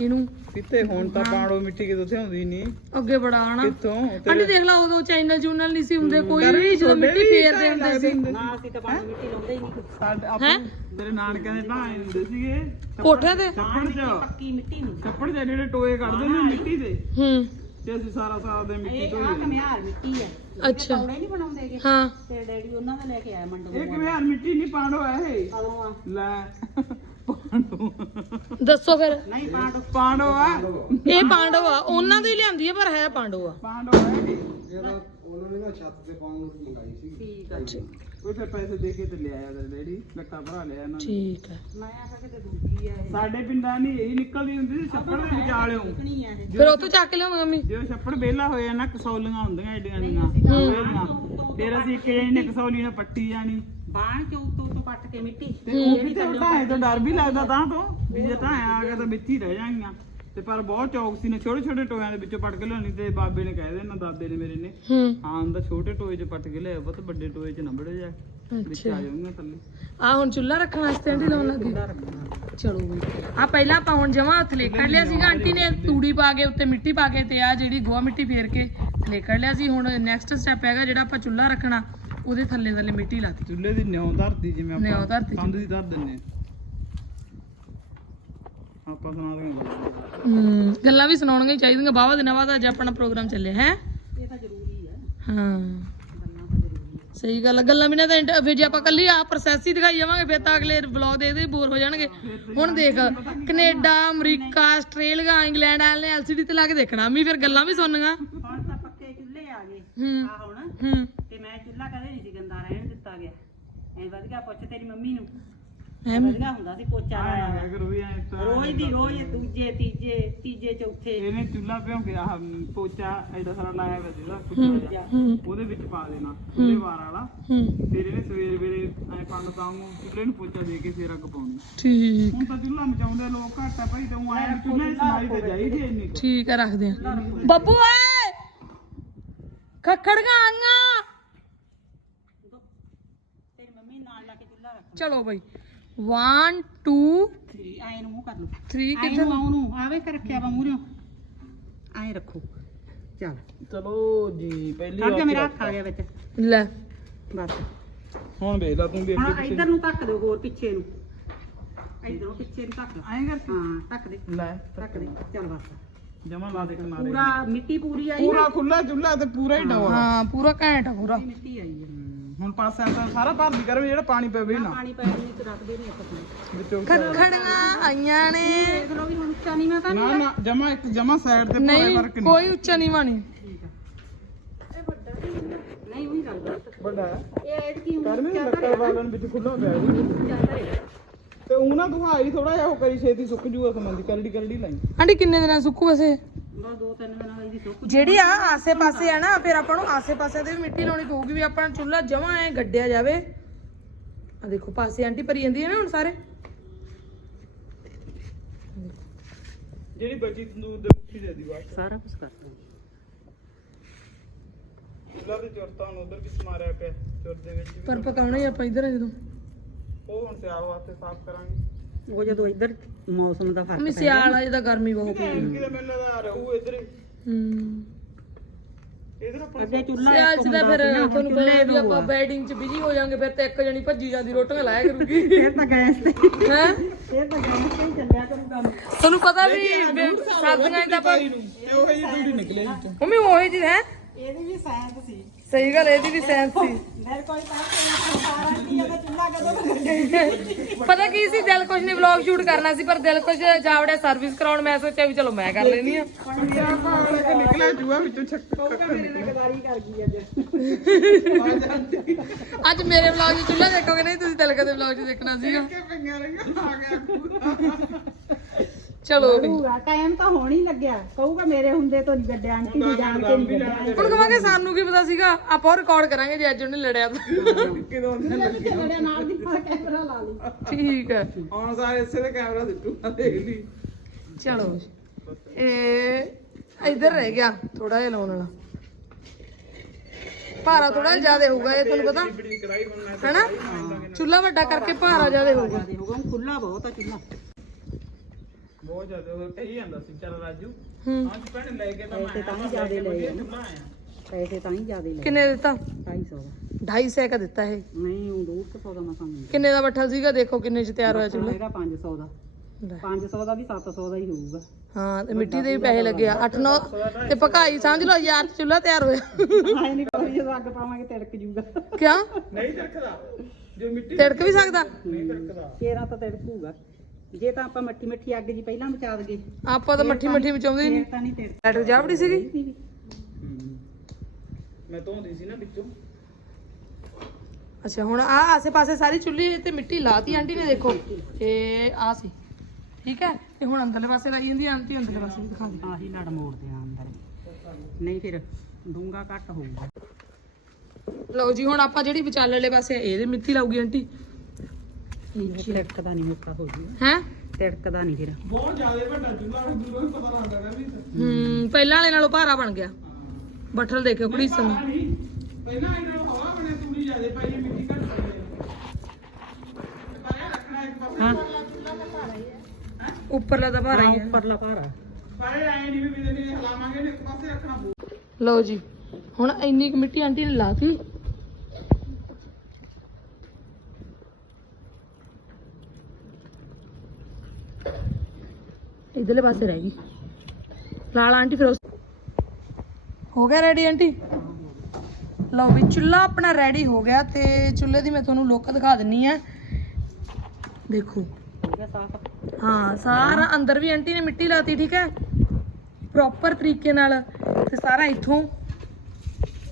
ਇਹਨੂੰ ਕਿੱਥੇ? ਹੁਣ ਤਾਂ ਪਾਣੋ ਮਿੱਟੀ ਕਿਤੋਂ ਤੇ ਆਉਂਦੀ ਨਹੀਂ ਅੱਗੇ ਬੜਾਉਣਾ ਕਿੱਥੋਂ? ਆਂਟੀ ਦੇਖ ਲਾ ਉਦੋਂ ਚੈਨਲ ਚੂਨਲ ਨਹੀਂ ਸੀ ਹੁੰਦੇ ਕੋਈ ਵੀ ਜਦੋਂ ਮਿੱਟੀ ਫੇਰਦੇ ਹੁੰਦੇ ਸੀ। ਨਾ ਅਸੀਂ ਤਾਂ ਪਾਣੀ ਮਿੱਟੀ ਲਾਉਂਦੇ ਹੀ ਨਹੀਂ ਸਾਡੇ ਨਾਨਕਿਆਂ ਦੇ ਢਾਏ ਹੁੰਦੇ ਸੀਗੇ। ਕੋਠੇ ਤੇ ਛੱਪੜ 'ਚ। ਪੱਕੀ ਮਿੱਟੀ ਨਹੀਂ ਛੱਪੜ 'ਚ ਜਿਹੜੇ ਟੋਏ ਕੱਢਦੇ ਨੇ ਮਿੱਟੀ ਦੇ। ਹੂੰ। ਤੇ ਅਸੀਂ ਸਾਰਾ ਸਾਰਾ ਦਿਨ ਮਿੱਟੀ ਇਹ ਧੋਈ ਆ ਕਮਿਆਰ ਮਿੱਟੀ ਹੈ ਅੱਛਾ। ਕੌੜੇ ਨਹੀਂ ਬਣਾਉਂਦੇਗੇ ਹਾਂ। ਤੇ ਡੈਡੀ ਉਹਨਾਂ ਦਾ ਲੈ ਕੇ ਆਇਆ ਮੰਡੋ ਇਹ ਕਿਵੇਂ ਹਾਲ ਮਿੱਟੀ ਨਹੀਂ ਪਾਣੋ ਇਹ। ਕਦੋਂ ਆ? ਲੈ। ਪਾਣੋ ਦੱਸੋ ਫਿਰ। ਨਹੀਂ ਪਾਂਡੋ ਪਾਣੋ ਆ। ਇਹ ਪਾਂਡਵ ਆ। ਉਹਨਾਂ ਦੀ ਲਿਆਂਦੀ ਹੈ ਪਰ ਹੈ ਪਾਂਡਵ ਆ। ਪਾਣੋ ਹੈ ਠੀਕ ਆ। ਉਹ ਫਿਰ ਪੈਸੇ ਦੇ ਕੇ ਤੇ ਲਿਆਇਆ ਤੇ ਡੈਡੀ ਲੱਟਾ ਭਰਾ ਲਿਆ ਇਹਨਾਂ ਨੇ। ਠੀਕ ਹੈ ਮੈਂ ਆਖਿਆ ਕਿਤੇ ਦੂਜੀ ਆ ਇਹ। ਸਾਡੇ ਪਿੰਡਾਂ ਨਹੀਂ ਇਹ ਨਿਕਲਦੀ ਹੁੰਦੀ ਸੀ ਛੱਪੜ ਦੇ ਵਿਚਾਲਿਓ ਫਿਰ ਉੱਥੋਂ ਚੱਕ ਲਿਆਵਾਂ ਮੰਮੀ। ਜਦੋਂ ਛੱਪੜ ਵਿਹਲਾ ਹੋਇਆ ਨਾ ਕਸੌਲੀਆਂ ਹੁੰਦੀਆਂ ਵੇਲੀਆਂ ਫਿਰ ਅਸੀਂ ਇੱਕ ਜਣੇ ਨੇ ਕਸੌਲੀ ਨਾਲ ਪੱਟੀ ਜਾਣੀ। ਬਾਣ ਚ ਉੱਤੋਂ ਤੋਂ ਪੱਟ ਕੇ ਮਿੱਟੀ। ਤੇ ਉਹ ਢਾਏ ਤੋਂ ਡਰ ਵੀ ਲੱਗਦਾ ਤਾਂ ਤੋਂ ਵੀ ਜੇ ਢਾਏ ਆ ਗਿਆ ਤਾਂ ਵਿੱਚ ਹੀ ਰਹਿ ਜਾਣਗੀਆਂ। ਤੇ ਪਰ ਬਹੁਤ ਚੌਕਸੀ ਨੇ ਛੋਟੇ ਛੋਟੇ ਟੋਇਆਂ ਦੇ ਵਿੱਚੋਂ ਪੱਟ ਕੇ ਲਿਆਉਣੀ ਤੇ ਬਾਬੇ ਨੇ ਕਹਿ ਦੇਣਾ ਦਾਦੇ ਨੇ ਮੇਰੇ ਨੇ। ਹੂੰ। ਹਾਂ ਦਾ ਛੋਟੇ ਟੋਏ 'ਚ ਪੱਟ ਕੇ ਲਿਆਓ ਪੁੱਤ ਵੱਡੇ ਟੋਏ 'ਚ ਨਾ ਵੜੇ ਜਾ ਵਿੱਚ ਆ ਜਾਊਗਾ ਥੱਲੇ। ਆ ਹੁਣ ਚੁੱਲ੍ਹਾ ਰੱਖਣ ਵਾਸਤੇ ਆਂਟੀ ਲਾਉਣ ਲੱਗੀ? ਚਲੋ ਬਈ ਆ ਪਹਿਲਾਂ ਆਪਾਂ ਹੁਣ ਜਮਾ ਥਲੇ ਕੱਢ ਲਿਆ ਸੀਗਾ ਆਂਟੀ ਨੇ ਤੂੜੀ ਪਾ ਕੇ ਉੱਤੇ ਮਿੱਟੀ ਪਾ ਕੇ ਤੇ ਆ ਜਿਹੜੀ ਗੋਆ ਮਿੱਟੀ ਫੇਰ ਕੇ ਥਲੇ ਕੱਢ ਲਿਆ ਸੀ। ਹੁਣ ਨੈਕਸਟ ਸਟੈਪ ਹੈਗਾ ਜਿਹੜਾ ਆਪਾਂ ਚੁੱਲ੍ਹਾ ਰੱਖਣਾ। ਉਹਦੇ ਥੱਲੇ ਥੱਲੇ ਮਿੱਟੀ ਲਾਤੀ। ਚੁੱਲ੍ਹੇ ਦੀ ਨਿਉ ਧਰਤੀ ਜਿਵੇਂ ਨਿਉਂ ਆਪਾਂ ਧਰਤੀ। ਕੰਧ ਦੀ ਧਰ ਦਿੰਨੇ ਆ। ਆਪਾਂ ਸੁਣਾ ਦਿੰਦੇ ਹੂੰ ਗੱਲਾਂ ਵੀ ਸੁਣਾਉਣੀਆਂ ਹੀ ਚਾਹੀਦੀਆਂ। ਬਾਵਾ ਦਿਨਾਂ ਬਾਅਦ ਅੱਜ ਆਪਣਾ ਪ੍ਰੋਗਰਾਮ ਚੱਲਿਆ ਹੈ? ਇਹ ਤਾਂ ਜ਼ਰੂਰੀ ਆ। ਹਾਂ। ਗੱਲਾਂ ਤਾਂ ਜ਼ਰੂਰੀ ਆ। ਸਹੀ ਗੱਲ ਆ, ਗੱਲਾਂ ਬਿਨਾਂ ਤਾਂ ਇੰਟ- ਫਿਰ ਜੇ ਆਪਾਂ ਕੱਲੀ ਆ ਪ੍ਰੋਸੈਸ ਹੀ ਦਿਖਾਈ ਜਾਵਾਂਗੇ ਫਿਰ ਤਾਂ ਅਗਲੇ ਵਲੌਗ ਦੇ ਇਹਦੇ ਬੋਰ ਹੋ ਜਾਣਗੇ। ਹੁਣ ਦੇਖ ਕੈਨੇਡਾ ਅਮਰੀਕਾ ਆਸਟ੍ਰੇਲੀਆ ਇੰਗਲੈਂਡ ਵਾਲੇ ਨੇ ਐਲਸੀਡੀ ਤੇ ਲਾ ਕੇ ਦੇਖਣਾ। ਮੈਂ ਫਿਰ ਗੱਲਾਂ ਵੀ ਸੁਣਨੀਆਂ। ਹੁਣ ਤਾਂ ਪੱਕੇ ਚੁੱਲ੍ਹੇ ਆ ਗਏ। ਹੂੰ। ਆ ਹੁਣ। ਹੂੰ ਤੇ ਮੈਂ ਚੁੱਲ੍ਹਾ ਕਦੇ ਨਹੀਂ ਸੀ ਗੰਦਾ ਰਹਿਣ ਦਿੱਤਾ ਗਿਆ ਐ ਵਧੀਆ ਪੁੱਛ ਤੇਰੀ ਮੰਮੀ ਨੂੰ। ਐਂ ਵਧੀਆ ਹੁੰਦਾ ਸੀ ਪੋਚਾ ਐ ਤਾਂ ਰੋਜ਼ ਦੀ ਰੋਜ਼ ਦੂਜੇ ਤੀਜੇ ਤੀਜੇ ਚੌਥੇ। ਇਹਨੇ ਚੁੱਲ੍ਹਾ ਭਿਉਂ ਕੇ ਆਹ ਪੋਚਾ ਐਡਾ ਸਾਰਾ ਲਾਇਆ ਹੋਇਆ ਸੀਗਾ ਕੁੱਤਾ ਜਿਹਾ। ਉਹਦੇ ਵਿੱਚ ਪਾ ਦੇਣਾ ਚੁੱਲ੍ਹੇ ਵਾਰ ਵਾਲਾ। ਹੂੰ। ਫਿਰ ਇਹਨੇ ਸਵੇਰ ਵੇਲੇ ਐ ਪੰਡ ਤਾਂਗੂ ਚੁੱਲ੍ਹੇ ਨੂੰ ਪੋਚਾ ਦੇ ਕੇ ਫਿਰ ਅੱਗ ਪਾਉਣੀ। ਠੀਕ। ਹੁਣ ਤਾਂ ਚੁੱਲ੍ਹਾ ਮਚਾਉਂਦੇ ਲੋਕ ਘੱਟ ਆ ਭਾਈ ਤੇ ਉਹ ਆਏ ਚੁੱਲ੍ਹੇ ਦੀ ਸਮਾਈ ਤੇ ਜਾਈਦੀ ਇੰਨੀ। ਠੀਕ ਆ ਰੱਖਦੇ ਆ। ਬੱਬੂ ਓਏ! ਖੱਖੜੀਆਂ ਆਈਆਂ ਤੇਰੀ ਮੰਮੀ ਨਾਲ ਲਾ ਕੇ ਚੁੱਲ੍ਹਾ ਰੱਖ ਚਲੋ ਬਈ। 1 2 ਐ ਨੂੰ ਮੂੰਹ ਕਰ ਲਓ। 3 ਐ ਕਿੱਥੇ ਨੂੰ ਆਉਂ ਨੂੰ ਆਵੇ ਕਿ ਰੱਖਿਆ ਵਾ ਮੂਹਰੇ ਐ ਰੱਖੋ। ਚੱਲ। ਚਲੋ ਜੀ ਪਹਿਲੀ ਕੱਢ ਕੇ ਮੇਰਾ ਹੱਥ ਆ ਗਿਆ ਵਿੱਚ। ਲੈ। ਬਸ। ਹੁਣ ਵੇਖ ਲਾ ਤੂੰ ਵੀ ਹੁਣ ਇੱਧਰ ਨੂੰ ਧੱਕ ਦਿਓ ਹੋਰ ਪਿੱਛੇ ਨੂੰ। ਇੱਧਰੋਂ ਪਿੱਛੇ ਨੂੰ ਧੱਕ ਐਂ ਕਰਕੇ ਹਾਂ ਧੱਕ ਦੇ। ਲੈ ਧੱਕ ਦੇ। ਚੱਲ ਬਸ। ਜਮਾ ਲਾ ਦੇ ਕਿਨਾਰੇ ਪੂਰਾ ਮਿੱਟੀ ਪੂਰੀ ਆਈ ਪੂਰਾ ਖੁੱਲਾ ਚੁੱਲ੍ਹਾ ਤੇ ਪੂਰਾ ਹੀ ਡਵਾ ਹਾਂ ਪੂਰਾ ਘੈਂਟ ਆ ਪੂਰਾ। ਮਿੱਟੀ ਆਈ ਹੈ ਹੁਣ ਪਾਸਾ ਤਾਂ ਸਾਰਾ ਭਰ ਦੀ ਕਰ ਜਿਹੜਾ ਪਾਣੀ ਪਵੇ ਨਾ। ਪਾਣੀ ਪੈਣ ਨੂੰ ਤੇ ਰੱਖਦੇ ਨਹੀਂ ਆਪਾਂ ਨੂੰ। ਵਿੱਚੋਂ ਖੱਖੜੀਆਂ ਆਈਆਂ ਨੇ। ਦੇਖ ਲਓ ਵੀ ਹੁਣ ਉੱਚਾ ਨਹੀਂ ਮੈਂ ਤਾਂ ਨਾ ਨਾ ਜਮਾ ਇੱਕ ਜਮਾ ਸਾਈਡ ਤੇ ਪੂਰਾ ਨਹੀਂ ਨਹੀਂ। ਕੋਈ ਉੱਚਾ ਨੀਵਾਂ ਨਹੀਂ। ਨਹੀਂ ਉਹੀ ਗੱਲ ਹੈ ਵੱਡਾ ਹੈ। ਇਹ ਐਡ ਕੀ ਕਰ ਵੀ ਲੱਕੜ ਵਾਲਣ ਵਿੱਚ ਖੁੱਲਾ ਪਿਆ ਜੀ ਤੇ ਉਹ ਨਾ ਦੁਹਾਈ ਥੋੜਾ ਜਿਹਾ ਉਹ ਕਰੀ ਛੇਤੀ ਸੁੱਕ ਜੂਗਾ ਸੰਬੰਧੀ ਕਰੜੀ ਕਰੜੀ ਲਾਈ। ਆਂਟੀ ਕਿੰਨੇ ਦਿਨਾਂ ਸੁੱਕੂ ਵੈਸੇ? ਬਸ ਦੋ ਤਿੰਨ ਦਿਨਾਂ ਵਾਲੀ ਦੀ ਸੁੱਕ ਜਿਹੜੀ ਆ ਆਸੇ ਪਾਸੇ ਆ ਨਾ ਫਿਰ ਆਪਾਂ ਨੂੰ ਆਸੇ ਪਾਸੇ ਤੇ ਵੀ ਮਿੱਟੀ ਲਾਉਣੀ ਪਊਗੀ ਵੀ ਆਪਣਾ ਚੁੱਲ੍ਹਾ ਜਮਾ ਐ ਗੱਡਿਆ ਜਾਵੇ। ਆ ਦੇਖੋ ਪਾਸੇ ਆਂਟੀ ਭਰੀ ਜਾਂਦੀ ਹੈ ਨਾ ਹੁਣ ਸਾਰੇ? ਜਿਹੜੀ ਬਚੀ ਤੰਦੂਰ ਦੇ ਮੁੱਠੀ ਦੇ ਦੀ ਬਸ ਸਾਰਾ ਕੁਝ ਕਰਦਾ ਚੁੱਲ੍ਹਾ ਤੇ ਚੁਰਤਾ ਹੁਣ ਉਧਰ ਵੀ ਸਮਾਰਿਆ ਪਿਆ ਚੁਰ ਦੇ ਵਿੱਚ ਵੀ ਪਰ ਪਕਾਉਣਾ ਹੀ ਆਪਾਂ ਇਧਰ ਜਦੋਂ। ਉਹ ਹੁਣ ਸਿਆਲ ਵਾਸਤੇ ਸਾਫ਼ ਕਰਾਂਗੇ। ਉਹ ਜਦੋਂ ਇੱਧਰ ਮੌਸਮ ਦਾ ਫ਼ਰਕ ਮੰਮੀ ਸਿਆਲ ਆ ਜਿਹਦਾ ਗਰਮੀ ਬਹੁਤ ਕਿਤੇ ਕਿਤੇ ਮੈਨੂੰ ਲੱਗਦਾ ਰਹੂ ਇੱਧਰ ਹੀ। ਇੱਧਰ ਆਪਾਂ ਅੱਗੇ ਚੁੱਲ੍ਹਾ ਸਿਆਲ ਇੱਕ ਚ ਤਾਂ ਹੁੰਦਾ ਫਿਰ ਸੀ ਨਾ, ਹੁਣ ਤੁਹਾਨੂੰ ਚੁੱਲ੍ਹੇ ਪਤਾ ਵੀ ਆਪਾਂ ਆ। ਬੈਡਿੰਗ ਚ ਬਿਜ਼ੀ ਹੋ ਜਾਾਂਗੇ ਫਿਰ ਤਾਂ ਇੱਕ ਜਣੀ ਭੱਜੀ ਜਾਂਦੀ ਰੋਟੀਆਂ ਲਾਇਆ ਕਰੂਗੀ। ਫਿਰ ਤਾਂ ਗੈਸ ਤੇ। ਹੈ? ਫਿਰ ਤਾਂ ਗੈਸ ਤੇ ਹੀ ਚੱਲਿਆ ਕਰੂਗਾ। ਤੁਹਾਨੂੰ ਪਤਾ ਵੀ ਸਰਦੀਆਂ ਚ ਤਾਂ ਆਪਾਂ ਤੇ ਉਹ ਹੀ ਦੂਰੀ ਨਿਕਲੇ ਮੰਮੀ ਉਹੀ ਚੀਜ਼ ਹੈ। ਇਹਦੀ ਵੀ ਸਾਇੰਸ ਸੀ। ਸਹੀ ਗੱਲ ਇਹਦੀ ਵੀ ਸੈਂਸ ਸੀ। ਪਤਾ ਕੀ ਸੀ ਦਿਲ ਕੁਝ ਨਹੀਂ ਵਲੌਗ ਸ਼ੂਟ ਕਰਨਾ ਸੀ ਪਰ ਦਿਲ ਕੁਝ ਜਾਵੜਿਆ ਸਰਵਿਸ ਕਰਾਉਣ ਮੈਂ ਸੋਚਿਆ ਵੀ ਚਲੋ ਮੈਂ ਕਰ ਲੈਣੀ ਆ ਨਿਕਲਿਆ ਜੂਆ ਵਿੱਚੋਂ ਛੱਕ ਅੱਜ ਮੇਰੇ ਵਲੌਗ 'ਚ ਚੁੱਲ੍ਹਾ ਦੇਖੋਗੇ ਨਹੀਂ ਤੁਸੀਂ ਦਿਲ ਕਦੇ ਵਲੌਗ 'ਚ ਦੇਖਣਾ ਸੀਗਾ। ਚਲੋ ਵੀ। ਟਾਈਮ ਤਾਂ ਹੋਣ ਹੀ ਲੱਗਿਆ। ਕਹੂਗਾ ਮੇਰੇ ਹੁੰਦੇ ਤੋਂ ਨਹੀਂ ਗੱਡਿਆ ਆਂਟੀ ਦੀ ਜਾਣ ਕੇ ਨਹੀਂ ਗੱਡਿਆ ਹੁਣ ਕਹਾਂਗੇ ਸਾਨੂੰ ਕੀ ਪਤਾ ਸੀਗਾ ਆਪਾਂ ਰਿਕਾਰਡ ਕਰਾਂਗੇ ਜੇ ਅੱਜ ਉਹਨੇ ਲੜਿਆ ਤਾਂ। ਕਿਦੋਂ ਲੜਿਆ? ਨਾਲ ਦੀ ਨਾਲ ਕੈਮਰਾ ਲਾ ਲਈ। ਠੀਕ ਹੈ। ਆਉਣ ਸਾਰੇ ਇਸੇ ਦੇ ਕੈਮਰਾ ਦਿੱਤੂ ਆ ਦੇਖ ਲਈ। ਚਲੋ ਇਹ ਇੱਧਰ ਰਹਿ ਗਿਆ ਥੋੜਾ ਜਿਹਾ ਲਾਉਣ ਵਾਲਾ। ਭਾਰਾ ਥੋੜਾ ਜ਼ਿਆਦਾ ਹੋਊਗਾ ਇਹ ਤੁਹਾਨੂੰ ਪਤਾ। ਕੜਾਈ ਬਣਨਾ ਹੈਨਾ? ਚੁੱਲ੍ਹਾ ਵੱਡਾ ਕਰਕੇ ਭਾਰਾ ਜ਼ਿਆਦਾ ਹੋਊਗਾ। ਹੋਊਗਾ ਖੁੱਲਾ ਬਹੁਤ ਆ ਚੁੱਲਾ ਬਹੁਤ ਜ਼ਿਆਦਾ ਉਹ ਕਹੀ ਜਾਂਦਾ ਸੀ ਚੱਲ ਰਾਜੂ ਹੂੰ। ਹਾਂ ਜੀ ਭੈਣ ਲੈ ਕੇ ਤਾਂ ਪੈਸੇ ਤਾਂ ਹੀ ਜ਼ਿਆਦੇ ਲਏ ਆ। ਨਾ। ਆਇਆ। ਪੈਸੇ ਤਾਂ ਹੀ ਜ਼ਿਆਦੇ ਲਏ ਕਿੰਨੇ ਦਿੱਤਾ? 250 ਦਾ। 250 ਕਾ ਦਿੱਤਾ ਇਹ? ਨਹੀਂ ਉਹ 200 ਦਾ ਮਸਾਂ ਮਿਲਦਾ ਕਿੰਨੇ ਦਾ ਬੱਠਲ ਸੀਗਾ? ਦੇਖੋ ਕਿੰਨੇ ਚ ਤਿਆਰ ਹੋਇਆ ਚੁੱਲ੍ਹਾ। ਹੈਗਾ 500 ਦਾ। ਲੈ। 500 ਦਾ ਵੀ 700 ਦਾ ਹੀ ਹੋਊਗਾ। ਹਾਂ ਤੇ ਮਿੱਟੀ ਦੇ ਵੀ ਪੈਸੇ ਲੱਗੇ ਆ। 8 9 ਤੇ ਪਕਾਈ ਸਮਝ ਲਓ ਯਾਰ ਚੁੱਲ੍ਹਾ ਤਿਆਰ ਹੋਇਆ। ਆਏ ਨਹੀਂ ਕੋਈ ਜਦੋਂ ਅੱਗ ਪਾਵਾਂਗੇ ਤਿੜਕ ਜੂਗਾ। ਕਿਆ? ਨਹੀਂ ਤਿੜਕਦਾ। ਜੋ ਮਿੱਟੀ ਤਿੜਕ ਵੀ ਸਕਦਾ? ਨਹੀਂ ਤਿੜਕਦਾ। ਕੇਰਾ ਤਾਂ ਤਿੜਕੂਗਾ। ਜੇ ਤਾਂ ਆਪਾਂ ਮੱਠੀ ਮੱਠੀ ਅੱਗ ਜੀ ਪਹਿਲਾਂ ਬਚਾ ਦਗੇ ਆਪਾਂ ਤਾਂ ਮੱਠੀ ਮੱਠੀ ਮਚਾਉਂਦੇ ਹੀ ਨਹੀਂ। ਤਾਂ ਨਹੀਂ ਤਿੜਕ ਲੈਟਰ ਜਾਵੜੀ ਸੀਗੀ? ਮੈਂ ਧੋਂਦੀ ਸੀ ਨਾ ਵਿੱਚੋਂ। ਅੱਛਾ ਹੁਣ ਆ ਆਸੇ ਪਾਸੇ ਸਾਰੀ ਚੁੱਲ੍ਹੀ ਤੇ ਮਿੱਟੀ ਲਾਤੀ ਆਂਟੀ ਨੇ ਦੇਖੋ। ਇਹ ਆ ਸੀ। ਠੀਕ ਹੈ? ਤੇ ਹੁਣ ਅੰਦਰਲੇ ਪਾਸੇ ਲਾਈ ਜਾਂਦੀ ਆਂਟੀ ਅੰਦਰਲੇ ਪਾਸੇ ਵੀ ਦਿਖਾ ਦੇ। ਆਹੀ ਲੜ ਮੋੜਦੇ ਆ ਅੰਦਰ। ਨਹੀਂ ਫਿਰ ਡੂੰਗਾ ਘੱਟ ਹੋਊਗਾ। ਲਓ ਜੀ ਹੁਣ ਆਪਾਂ ਜਿਹੜੀ ਵਿਚਾਲਲੇ ਪਾਸੇ ਇਹਦੇ ਮਿੱਟੀ ਲਾਊਗੀ ਆਂਟੀ। ਤਿੜਕਦਾ ਨਹੀਂ ਮੁੱਕਾ ਹੋ ਜੂ। ਹੈ? ਤਿੜਕਦਾ ਨਹੀਂ ਫਿਰ। ਬਹੁਤ ਜ਼ਿਆਦਾ ਵੱਡਾ ਚੁੱਲ੍ਹਾ ਹੈ ਦੂਰੋਂ ਹੀ ਪਤਾ ਲੱਗਦਾ ਵੀ ਹੂੰ ਪਹਿਲਾਂ ਵਾਲੇ ਨਾਲੋਂ ਭਾਰਾ ਬਣ ਗਿਆ। ਬੱਠਲ ਦੇਖਿਓ ਕੁੜੀ ਸਮ। ਨਹੀਂ। ਪਹਿਲਾਂ ਇਹਨਾਂ ਨੂੰ ਹਵਾ ਬਣੇ ਤੂੜੀ ਜ਼ਿਆਦਾ ਪਾਈ ਹੈ, ਮਿੱਟੀ ਘੱਟ ਪਾਈ। ਹੈ ਪਾਇਆ ਰੱਖਣਾ ਇੱਕ ਪਾਸੇ। ਹਾਂ। ਉੱਪਰਲਾ ਤਾਂ ਭਾਰਾ ਹੀ ਹੈ ਉੱਪਰਲਾ ਭਾਰਾ। ਸਾਰੇ ਆਏ ਨਹੀਂ ਵੀ ਬਿਜਲੀ ਦੇ ਹਲਾਵਾਂਗੇ ਨੇ ਇੱਕ ਪਾਸੇ ਰੱਖਣਾ ਪਊ। ਲਓ ਜੀ ਹੁਣ ਇੰਨੀ ਕੁ ਮਿੱਟੀ ਆਂਟੀ ਨੇ ਲਾਤੀ। ਇਧਰਲੇ ਪਾਸੇ ਰਹਿ ਗਈ। ਲਾਲ ਆਂਟੀ ਫਿਰ ਹੋ ਗਿਆ ਰੈਡੀ ਆਂਟੀ? ਲਓ ਵੀ ਚੁੱਲ੍ਹਾ ਆਪਣਾ ਰੈਡੀ ਹੋ ਗਿਆ ਤੇ ਚੁੱਲ੍ਹੇ ਦੀ ਮੈਂ ਤੁਹਾਨੂੰ ਲੁੱਕ ਦਿਖਾ ਦਿੰਨੀ ਆ। ਦੇਖੋ। ਹਾਂ, ਸਾਰਾ ਅੰਦਰ ਵੀ ਆਂਟੀ ਨੇ ਮਿੱਟੀ ਲਾਤੀ, ਠੀਕ ਹੈ? ਪ੍ਰੋਪਰ ਤਰੀਕੇ ਨਾਲ ਤੇ ਸਾਰਾ ਇੱਥੋਂ।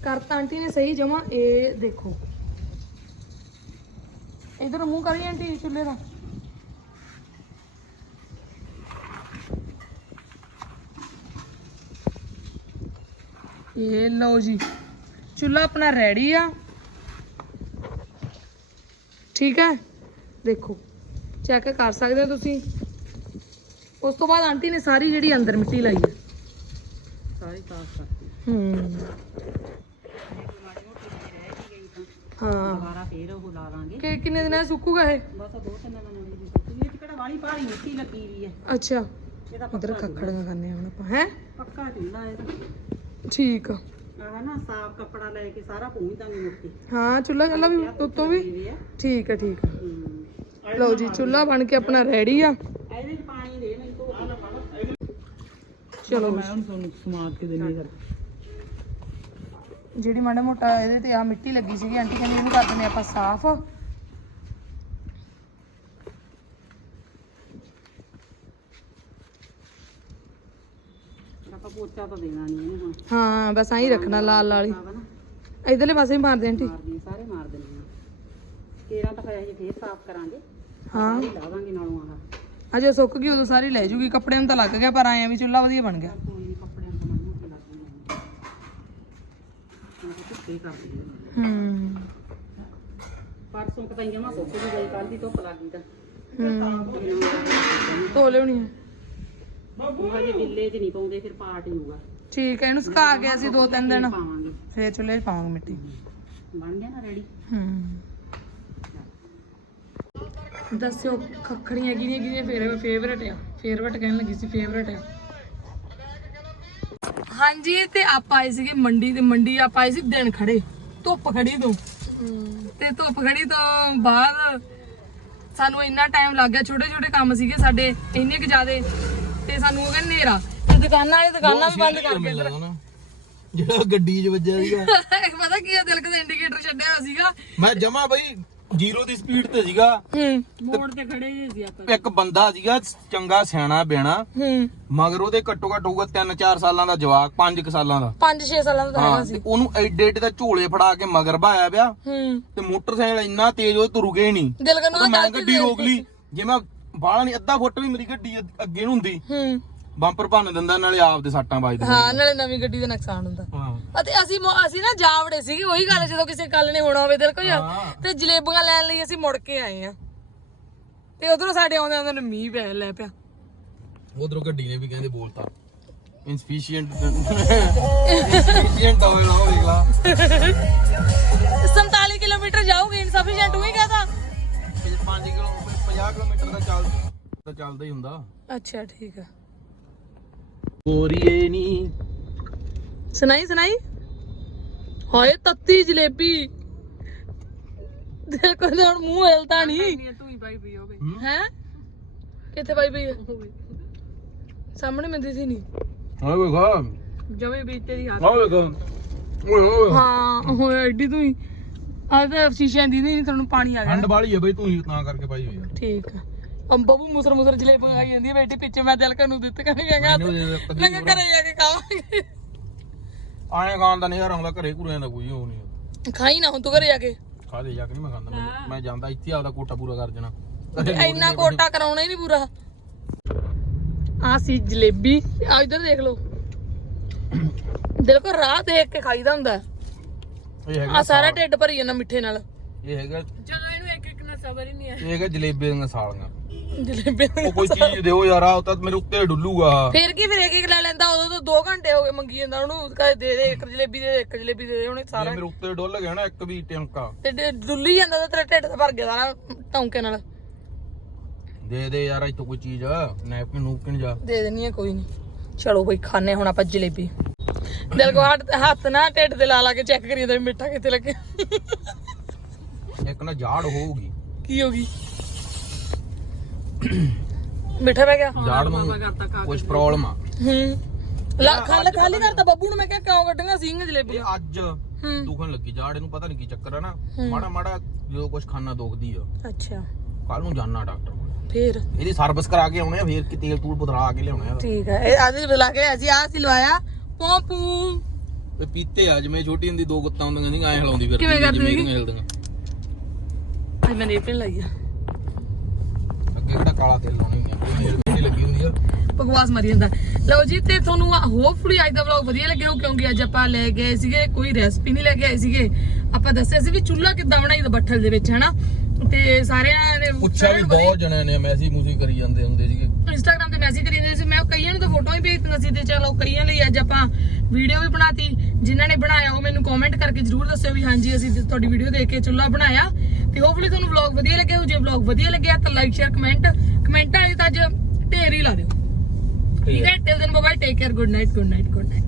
ਕਰਤਾ ਆਂਟੀ ਨੇ ਸਹੀ ਜਮਾ, ਇਹ ਦੇਖੋ। ਇਧਰ ਮੂੰਹ ਕਰੀ ਆਂਟੀ ਚੁੱਲ੍ਹੇ ਦਾ। ਇਹ ਲਓ ਜੀ ਚੁੱਲ੍ਹਾ ਆਪਣਾ ਰੈਡੀ ਆ ਠੀਕ ਹੈ ਦੇਖੋ ਚੈੱਕ ਕਰ ਸਕਦੇ ਹੋ ਤੁਸੀਂ ਉਸ ਤੋਂ ਬਾਅਦ ਆਂਟੀ ਨੇ ਸਾਰੀ ਜਿਹੜੀ ਅੰਦਰ ਮਿੱਟੀ ਲਾਈ ਹੈ ਸਾਰੀ ਸਾਫ਼ ਕਰਤੀ ਹੂੰ ਹਾਂ ਦੁਬਾਰਾ ਫੇਰ ਉਹ ਲਾ ਦਾਂਗੇ ਕਿ ਕਿੰਨੇ ਦਿਨਾਂ 'ਚ ਸੁੱਕੂਗਾ ਇਹ ਬਸ ਉਹ ਦੋ ਤਿੰਨ ਦਿਨਾਂ ਦੀ ਸੁੱਕੀ ਇਹ ਚ ਕਿਹੜਾ ਵਾਲੀ ਭਾਰੀ ਮਿੱਟੀ ਲੱਗੀ ਵੀ ਹੈ ਅੱਛਾ ਇਹਦਾ ਉਧਰ ਪੱਕਾ ਖੱਖੜੀਆਂ ਖਾਣੇ ਹੁਣ ਆਪਾਂ ਹੈ ਪੱਕਾ ਚੁੱਲਾ ਹੈ ਠੀਕ ਆ। ਆਹ ਨਾ ਸਾਫ਼ ਕੱਪੜਾ ਲੈ ਕੇ ਸਾਰਾ ਪੂੰਝ ਦਾਂਗੇ ਮੁੱਕੀ ਹਾਂ ਚੁੱਲ੍ਹਾ ਚੱਲਾ ਵੀ ਉੱਤੋਂ ਵੀ? ਠੀਕ ਆ ਠੀਕ ਆ। ਲਓ ਜੀ ਚੁੱਲ੍ਹਾ ਬਣ ਕੇ ਆਪਣਾ ਰੈਡੀ ਆ। ਇਹਦੇ ਚ ਪਾਣੀ ਦੇ ਮੈਨੂੰ ਧੋ ਕੇ। ਚਲੋ ਮੈਂ ਉਹਨੂੰ ਤੁਹਾਨੂੰ ਸਮਾਦ ਕੇ ਦੇਣੀ ਸਰ ਜਿਹੜੀ ਮਾੜਾ ਮੋਟਾ ਇਹਦੇ ਤੇ ਆ ਮਿੱਟੀ ਲੱਗੀ ਸੀਗੀ ਆਂਟੀ ਕਹਿੰਦੀ ਇਹਨੂੰ ਕਰ ਦਿੰਦੇ ਆਪਾਂ ਸਾਫ਼ ਆਪਾਂ ਪੋਚਾ ਤਾਂ ਦੇਣਾ ਨਹੀਂ ਇਹਨੂੰ ਹੁਣ। ਹਾਂ ਬਸ ਆਹੀ ਰੱਖਣਾ ਲਾਲ ਲਾਲ ਹੀ ਇਧਰਲੇ ਪਾਸੇ ਵੀ ਮਾਰਦੇ ਆਂਟੀ। ਮਾਰਦੀ ਸਾਰੇ ਮਾਰ ਦੇਣੀ ਕੇਰਾਂ ਤਾਂ ਫਿਰ ਅਸੀਂ ਫੇਰ ਸਾਫ਼ ਕਰਾਂਗੇ। ਹਾਂ। ਸਾਰੀ ਲਾ ਦਾਂਗੇ ਨਾਲੋਂ ਆਹ। ਅਜੇ ਸੁੱਕ ਗਈ ਉਦੋਂ ਸਾਰੀ ਲੈ ਜੂਗੀ। ਕੱਪੜਿਆਂ ਨੂੰ ਤਾਂ ਲੱਗ ਗਿਆ ਪਰ ਆਇਆ ਵੀ ਚੁੱਲ੍ਹਾ ਵਧੀਆ ਬਣ ਗਿਆ। ਕੋਈ ਨੀ, ਕੱਪੜਿਆਂ ਤੋਂ ਮੰਨੂ ਕੇ ਲੱਗ ਜਾਣਾ ਹੁਣ ਤਾਂ ਧੁੱਪੇ ਕਰ ਦਈਏ ਹੂੰ। ਪਰਸੋਂ ਪਤਾ ਜਮਾ ਸੁੱਕ ਵੀ ਗਈ ਕੱਲ ਦੀ ਧੁੱਪ ਲੱਗ ਤਾਂ। ਹੂੰ। ਧੋ ਲਿਉਣੀ ਹੈ ਉਹ ਹਜੇ ਗਿੱਲੇ 'ਚ ਨਹੀਂ ਪਾਉਂਦੇ ਫਿਰ ਪਾਟ ਜੂਗਾ। ਠੀਕ ਹੈ ਇਹਨੂੰ ਸੁਕਾ ਕੇ ਅਸੀਂ ਦੋ ਤਿੰਨ ਦਿਨ ਪਾਵਾਂਗੇ। ਫੇਰ ਚੁੱਲ੍ਹੇ 'ਚ ਪਾਵਾਂਗੇ ਮਿੱਟੀ। ਬਣ ਗਿਆ ਨਾ ਰੈਡੀ। ਹੂੰ। ਦੱਸਿਓ ਖੱਖੜੀਆਂ ਕਿਹੜੀਆਂ ਕਿਹੜੀਆਂ ਫੇਰ ਫੇਵਰਟ ਆ? ਫੇਵਰਟ ਕਹਿਣ ਲੱਗੀ ਸੀ ਫੇਵਰਟ ਆ। ਹਾਂਜੀ ਤੇ ਆਪਾਂ ਆਏ ਸੀਗੇ ਮੰਡੀ ਤੇ ਮੰਡੀ ਆਪਾਂ ਆਏ ਸੀ ਦਿਨ ਖੜੇ। ਧੁੱਪ ਖੜੀ ਤੋਂ। ਤੇ ਧੁੱਪ ਖੜੀ ਤੋਂ ਬਾਅਦ ਸਾਨੂੰ ਇੰਨਾ ਟਾਈਮ ਲੱਗ ਗਿਆ ਛੋਟੇ ਛੋਟੇ ਕੰਮ ਸੀਗੇ ਸਾਡੇ ਇੰਨੇ ਕੁ ਜ਼ਿਆਦੇ ਤੇ ਸਾਨੂੰ ਹੋ ਗਿਆ ਹਨੇਰਾ। ਤੇ ਦੁਕਾਨਾਂ ਵਾਲੇ ਦੁਕਾਨਾਂ ਵੀ ਬੰਦ ਕਰਕੇ ਇੱਧਰ। ਜਿਹੜਾ ਗੱਡੀ 'ਚ ਵੱਜਿਆ ਸੀਗਾ। ਪਤਾ ਕੀ ਆ ਦਿਲਕ ਦਾ ਇੰਡੀਕੇਟਰ ਛੱਡਿਆ ਹੋਇਆ ਸੀਗਾ। ਮੈਂ ਜਮਾ ਬਈ ਜ਼ੀਰੋ ਦੀ ਸਪੀਡ ਤੇ ਸੀਗਾ। ਹੂੰ। ਮੋੜ ਤੇ ਖੜੇ ਜੇ ਸੀ ਆਪਾਂ। ਇੱਕ ਬੰਦਾ ਸੀਗਾ ਚੰਗਾ ਸਿਆਣਾ ਬਿਆਣਾ ਹੂੰ। ਮਗਰ ਉਹਦੇ ਘੱਟੋ ਘੱਟ ਹੋਊਗਾ 3-4 ਸਾਲਾਂ ਦਾ ਜਵਾਕ 5 ਸਾਲਾਂ ਦਾ। 5-6 ਸਾਲਾਂ ਦਾ ਹੈਗਾ ਸੀ। ਉਹਨੂੰ ਐਡੇ ਐਡੇ ਦਾ ਝੋਲੇ ਫੜਾ ਕੇ ਮਗਰ ਭਾਇਆ ਪਿਆ। ਹੂੰ। ਤੇ ਮੋਟਰਸਾਈਕਲ ਇੰਨਾ ਤੇਜ਼ ਉਹ ਤੁਰ ਗਏ ਨਹੀਂ ਦਿਲਕ ਨੂੰ ਤੇ ਮੈਂ ਗੱਡੀ ਰੋਕ ਲਈ। ਜੇ ਮੈਂ ਬਾਹਲਾ ਨਹੀਂ ਅੱਧਾ ਫੁੱਟ ਵੀ ਮੇਰੀ ਗੱਡੀ ਅੱਗ- ਅੱਗੇ ਨੂੰ ਹੁੰਦੀ। ਹੂੰ। ਬੰਪਰ ਭੰਨ ਦਿੰਦਾ ਨਾਲੇ ਆਪ ਦੇ ਸੱਟਾਂ ਵੱਜਦੀਆਂ ਹਾਂ ਨਾਲੇ ਨਵੀਂ ਗੱਡੀ ਦਾ ਨੁਕਸਾਨ ਹੁੰਦਾ। ਹਾਂ। ਅਤੇ ਅਸੀਂ ਮੋ- ਅਸੀਂ ਨਾ ਜਾਵੜੇ ਸੀਗੇ ਉਹੀ ਗੱਲ ਜਦੋਂ ਕਿਸੇ ਗੱਲ ਨੇ ਹੋਣਾ ਹੋਵੇ ਦਿਲ ਕੋ ਯਾਰ ਹਾਂ। ਤੇ ਜਲੇਬੀਆਂ ਲੈਣ ਲਈ ਅਸੀਂ ਮੁੜ ਕੇ ਆਏ ਆ ਤੇ ਉਧਰੋਂ ਸਾਡੇ ਆਉਂਦੇ ਆਉਂਦੇ ਨੂੰ ਮੀਂਹ ਪੈ ਲੈ ਪਿਆ। ਉਧਰੋਂ ਗੱਡੀ ਨੇ ਵੀ ਕਹਿੰਦੇ ਬੋਲਤਾ। ਇਨਸਫੀਸ਼ੀਐਂਟ ਇਨਸਫੀਸ਼ੀਐਂਟ ਆਇਲ ਹੋਵੇਗਾ 47 ਕਿਲੋਮੀਟਰ ਜਾਊਗੀ ਇਨਸਫੀਸ਼ੀਐਂਟ ਹੋਈ ਕਹਤਾ 5 ਕਿਲੋ 50 ਕਿਲੋਮੀਟਰ ਦਾ ਚੱਲ ਤਾਂ ਚੱਲਦਾ ਹੀ ਹੁੰਦਾ। ਅੱਛਾ ਠੀਕ ਆ। ਗੋਰੀਏ ਨੀ। ਸੁਣਾਈ ਸੁਣਾਈ? ਹਾਏ ਤੱਤੀ ਜਲੇਬੀ। ਦਿਲ ਕੋ ਹੁਣ ਮੂੰਹ ਹਿਲਦਾ ਨਹੀਂ ਤੂੰ ਹੀ ਪਾਈ ਪਈ ਹੋਵੇ ਹੈ। ਕਿੱਥੇ ਪਾਈ ਪਈ ਹੈ ਸਾਹਮਣੇ ਮੈਂ ਦਿਸੀ ਨਹੀਂ ਹਾਂ ਵੇਖਾ ਜਵੇਂ ਵੀ ਤੇਰੀ ਹੱਥ ਹਾਂ ਵੇਖਾ। ਓਏ ਓਏ। ਹਾਂ ਹੋਏ ਐਡੀ ਤੂੰ ਹੀ ਆ ਤਾਂ ਸ਼ੀਸ਼ਿਆਂ ਦੀ ਨਹੀਂ ਤੁਹਾਨੂੰ ਪਾਣੀ ਆ ਗਿਆ। ਠੰਡ ਵਾਲੀ ਹੈ ਬਈ ਤੂੰ ਹੀ ਤਾਂ ਕਰਕੇ ਪਾਈ ਹੋਈ ਆ। ਠੀਕ ਆ। ਅੰਬਾ ਵੀ ਮੁਸਰ ਮੁਸਰ ਜਲੇਬੀਆਂ ਖਾਈ ਜਾਂਦੀ ਹੈ ਬੇਟੀ ਪਿੱਛੇ ਮੈਂ ਦਿਲ ਕਰ ਨੂੰ ਦਿੱਤ ਕਹਿੰਦੀ ਕਹਿੰਗਾ ਮੈਨੂੰ ਇਹ ਕਦੀ ਲੰਗਾ ਘਰੇ ਜਾ ਕੇ ਖਾਵਾਂਗੇ। ਆਏ ਖਾਣ ਦਾ ਨਜ਼ਾਰਾ ਆਉਂਦਾ ਘਰੇ ਘੁਰਿਆਂ ਦਾ ਕੋਈ ਉਹ ਨਹੀਂ ਖਾਈ ਨਾ ਹੁਣ ਤੂੰ ਘਰੇ ਜਾ ਕੇ। ਖਾ ਦੇ ਜਾ ਕੇ ਨਹੀਂ ਮੈਂ ਖਾਂਦਾ ਮੈਨੂੰ- ਮੈਂ ਜਾਂਦਾ ਇੱਥੇ ਆਪਦਾ ਕੋਟਾ ਪੂਰਾ ਕਰ ਜਾਣਾ ਇੰਨਾ ਕੋਟਾ ਕਰਾਉਣਾ ਹੀ ਨਹੀਂ ਪੂਰਾ। ਆ ਸੀ ਜਲੇਬੀ ਆ ਇਧਰ ਦੇਖ ਲਓ। ਦਿਲ ਕੋ ਰਾਹ ਦੇਖ ਕੇ ਖਾਈਦਾ ਹੁੰਦਾ। ਇਹ ਆ ਸਾਰਾ ਢਿੱਡ ਭਰੀ ਜਾਂਦਾ ਮਿੱਠੇ ਨਾਲ। ਇਹ ਹੈਗਾ ਜਦੋਂ ਇਹਨੂੰ ਇੱਕ ਇੱਕ ਨਾਲ ਸਬਰ ਹੀ ਨਹੀਂ ਆ ਇਹ ਹੈਗਾ ਜਲੇਬੇ ਦੀਆਂ ਸਾਲੀਆਂ। ਜਲੇਬੀ ਉਹ ਕੋਈ ਚੀਜ਼ ਦਿਓ ਯਾਰ ਆ ਤਾਂ ਮੇਰੇ ਉੱਤੇ ਡੁੱਲੂਗਾ। ਫੇਰ ਕੀ ਫਿਰ ਇੱਕ ਇੱਕ ਲੈ ਲੈਂਦਾ ਉਦੋਂ ਤੋਂ 2 ਘੰਟੇ ਹੋ ਗਏ ਮੰਗੀ ਜਾਂਦਾ ਉਹਨੂੰ ਕਦੇ ਦੇ ਦੇ ਇੱਕ ਜਲੇਬੀ ਦੇ ਦੇ ਇੱਕ ਜਲੇਬੀ ਦੇ ਦੇ ਉਹਨੇ ਜੇ ਸਾਰਾ। ਮੇਰੇ ਉੱਤੇ ਡੁੱਲ ਗਿਆ ਨਾ ਇੱਕ ਵੀ ਟਿੰਕਾ ਤੇ ਡ- ਡੁੱਲੀ ਜਾਂਦਾ ਤਾਂ ਤੇਰਾ ਢਿੱਡ ਤਾਂ ਭਰ ਗਿਆ ਸਾਰਾ ਟੌਂਕੇ ਨਾਲ। ਦੇ ਦੇ ਯਾਰ ਇੱਥੋਂ ਕੋਈ ਚੀਜ਼। ਨੈਪਕਿਨ ਨੂਪਕਿਨ ਜਾ। ਦੇ ਦੇਣੀ ਹੈ ਕੋਈ ਨਹੀਂ। ਚਲੋ ਬਈ ਖਾਣੇ ਹੁਣ ਆਪਾਂ ਜਲੇਬੀ। ਦਿਲ ਕੋ ਹੱਥ ਹੱਥ ਨਾ ਢਿੱਡ ਤੇ ਲਾ ਲਾ ਕੇ ਚੈੱਕ ਕਰੀ ਵੀ ਮਿੱਠਾ ਕਿੱਥੇ ਲੱਗੇ ਇੱਕ ਨਾ ਝਾੜ ਹੋਊਗੀ। ਕੀ ਹੋ ਗਈ? ਮਿੱਠਾ ਪੈ ਗਿਆ? ਝਾੜ ਨੂੰ ਕੁਝ ਪ੍ਰੋਬਲਮ ਆ। ਹੂੰ। ਲਾ ਖਾਲੀ ਖਾਲੀ ਕਰਤਾ ਬੱਬੂ ਨੂੰ ਮੈਂ ਕਿਹਾ ਕਿਉਂ ਕੱਢੀਆਂ ਸਿੰਘ ਜਲੇਬੀ ਇਹ ਅੱਜ ਦੁਖਣ ਲੱਗੀ ਝਾੜ ਇਹਨੂੰ ਪਤਾ ਨਹੀਂ ਕੀ ਚੱਕਰ ਆ ਨਾ। ਮਾੜਾ ਮਾੜਾ ਜਦੋਂ ਕੁਝ ਖਾਣਾ ਦੁਖਦੀ ਆ। ਅੱਛਾ। ਕੱਲ ਨੂੰ ਜਾਣਾ ਡਾਕਟਰ ਕੋਲ। ਫੇਰ? ਇਹਦੀ ਸਰਵਿਸ ਕਰਾ ਕੇ ਆਉਣੇ ਆ ਫੇਰ ਕਿ ਤੇਲ ਤੂਲ ਬਦਲਾ ਕੇ ਲਿਆਉਣੇ ਆ। ਠੀਕ ਹੈ ਇਹ ਅੱਜ ਬੁਲਾ ਕੇ ਅਸੀਂ ਆ ਸਿਲਵਾਇਆ ਪੋਪੂ ਤੇ ਪੀਤੇ ਆ ਜਿਵੇਂ ਛੋਟੀ ਹੁੰਦੀ ਦੋ ਗੁੱਤਾਂ ਹੁੰਦੀਆਂ ਸੀ ਐਂ ਹਿਲਾਉਂਦੀ ਫਿਰ ਕਿਵੇਂ ਕਰਦੀ ਜਿਵੇਂ ਹਿਲਦੀਆਂ। ਅੱਜ ਮੈਂ ਨੇਪਨ ਲਾਈ ਆ। ਅੱਗੇ ਕਿਹੜਾ ਕਾਲਾ ਤੇਲ ਲਾਉਣੀ ਹੁੰਦੀ ਨੇਲ ਨਹੀਂ ਲੱਗੀ ਹੁੰਦੀ ਆ। ਬਕਵਾਸ ਮਾਰੀ ਜਾਂਦਾ। ਲਓ ਜੀ ਤੇ ਤੁਹਾਨੂੰ ਹੋਪਫੁਲੀ ਅੱਜ ਦਾ ਵਲੌਗ ਵਧੀਆ ਲੱਗਿਆ ਹੋ ਕਿਉਂਕਿ ਅੱਜ ਆਪਾਂ ਲੈ ਗਏ ਸੀਗੇ ਕੋਈ ਰੈਸਪੀ ਨਹੀਂ ਲੈ ਕੇ ਆਏ ਸੀਗੇ। ਆਪਾਂ ਦੱਸਿਆ ਸੀ ਵੀ ਚੁੱਲ੍ਹਾ ਕਿੱਦਾਂ ਬਣਾਈਦਾ ਬੱਠਲ ਦੇ ਵਿੱਚ ਹਨਾ? ਤੇ ਸਾਰਿਆਂ ਨੇ ਪੁੱਛਿਆ ਵੀ ਬਹੁਤ ਜਣਿਆਂ ਨੇ ਮੈਸੇਜ ਮੂਸੀ ਕਰੀ ਜਾਂਦੇ ਹੁੰਦੇ ਸੀਗੇ। ਇੰਸਟਾਗ੍ਰam ਤੇ ਮੈਸੇਜ ਕਰੀ ਜਾਂਦੇ ਸੀ ਮੈਂ ਕਈਆਂ ਨੂੰ ਤਾਂ ਫੋਟੋਆਂ ਹੀ ਭੇਜ ਦਿੰਦਾ ਸੀ ਤੇ ਚਲੋ ਕਈਆਂ ਲਈ ਅੱਜ ਆਪਾਂ ਵੀਡੀਓ ਵੀ ਬਣਾਤੀ। ਜਿਨ੍ਹਾਂ ਨੇ ਬਣਾਇਆ ਉਹ ਮੈਨੂੰ ਕਮੈਂਟ ਕਰਕੇ ਜਰੂਰ ਦੱਸਿਓ ਵੀ ਹਾਂਜੀ ਅਸੀਂ ਤੁਹਾਡੀ ਵੀਡੀਓ ਦੇਖ ਕੇ ਚੁੱਲ੍ਹਾ ਬਣਾਇਆ। ਤੇ ਹੋਪਫੁਲੀ ਤੁਹਾਨੂੰ ਵਲੌਗ ਵਧੀਆ ਲੱਗਿਆ ਹੋ ਜੇ ਵਲੌਗ ਵਧੀਆ ਲੱਗਿਆ ਤਾਂ ਲਾਈਕ ਸ਼ੇਅਰ ਕਮੈਂਟ ਕਮੈਂਟਾਂ ਤਾਂ ਅੱਜ ਢੇਰ ਹੀ ਲਾ ਦਿਓ। ਠੀਕ ਹੈ। Till then bye take care good night good night good night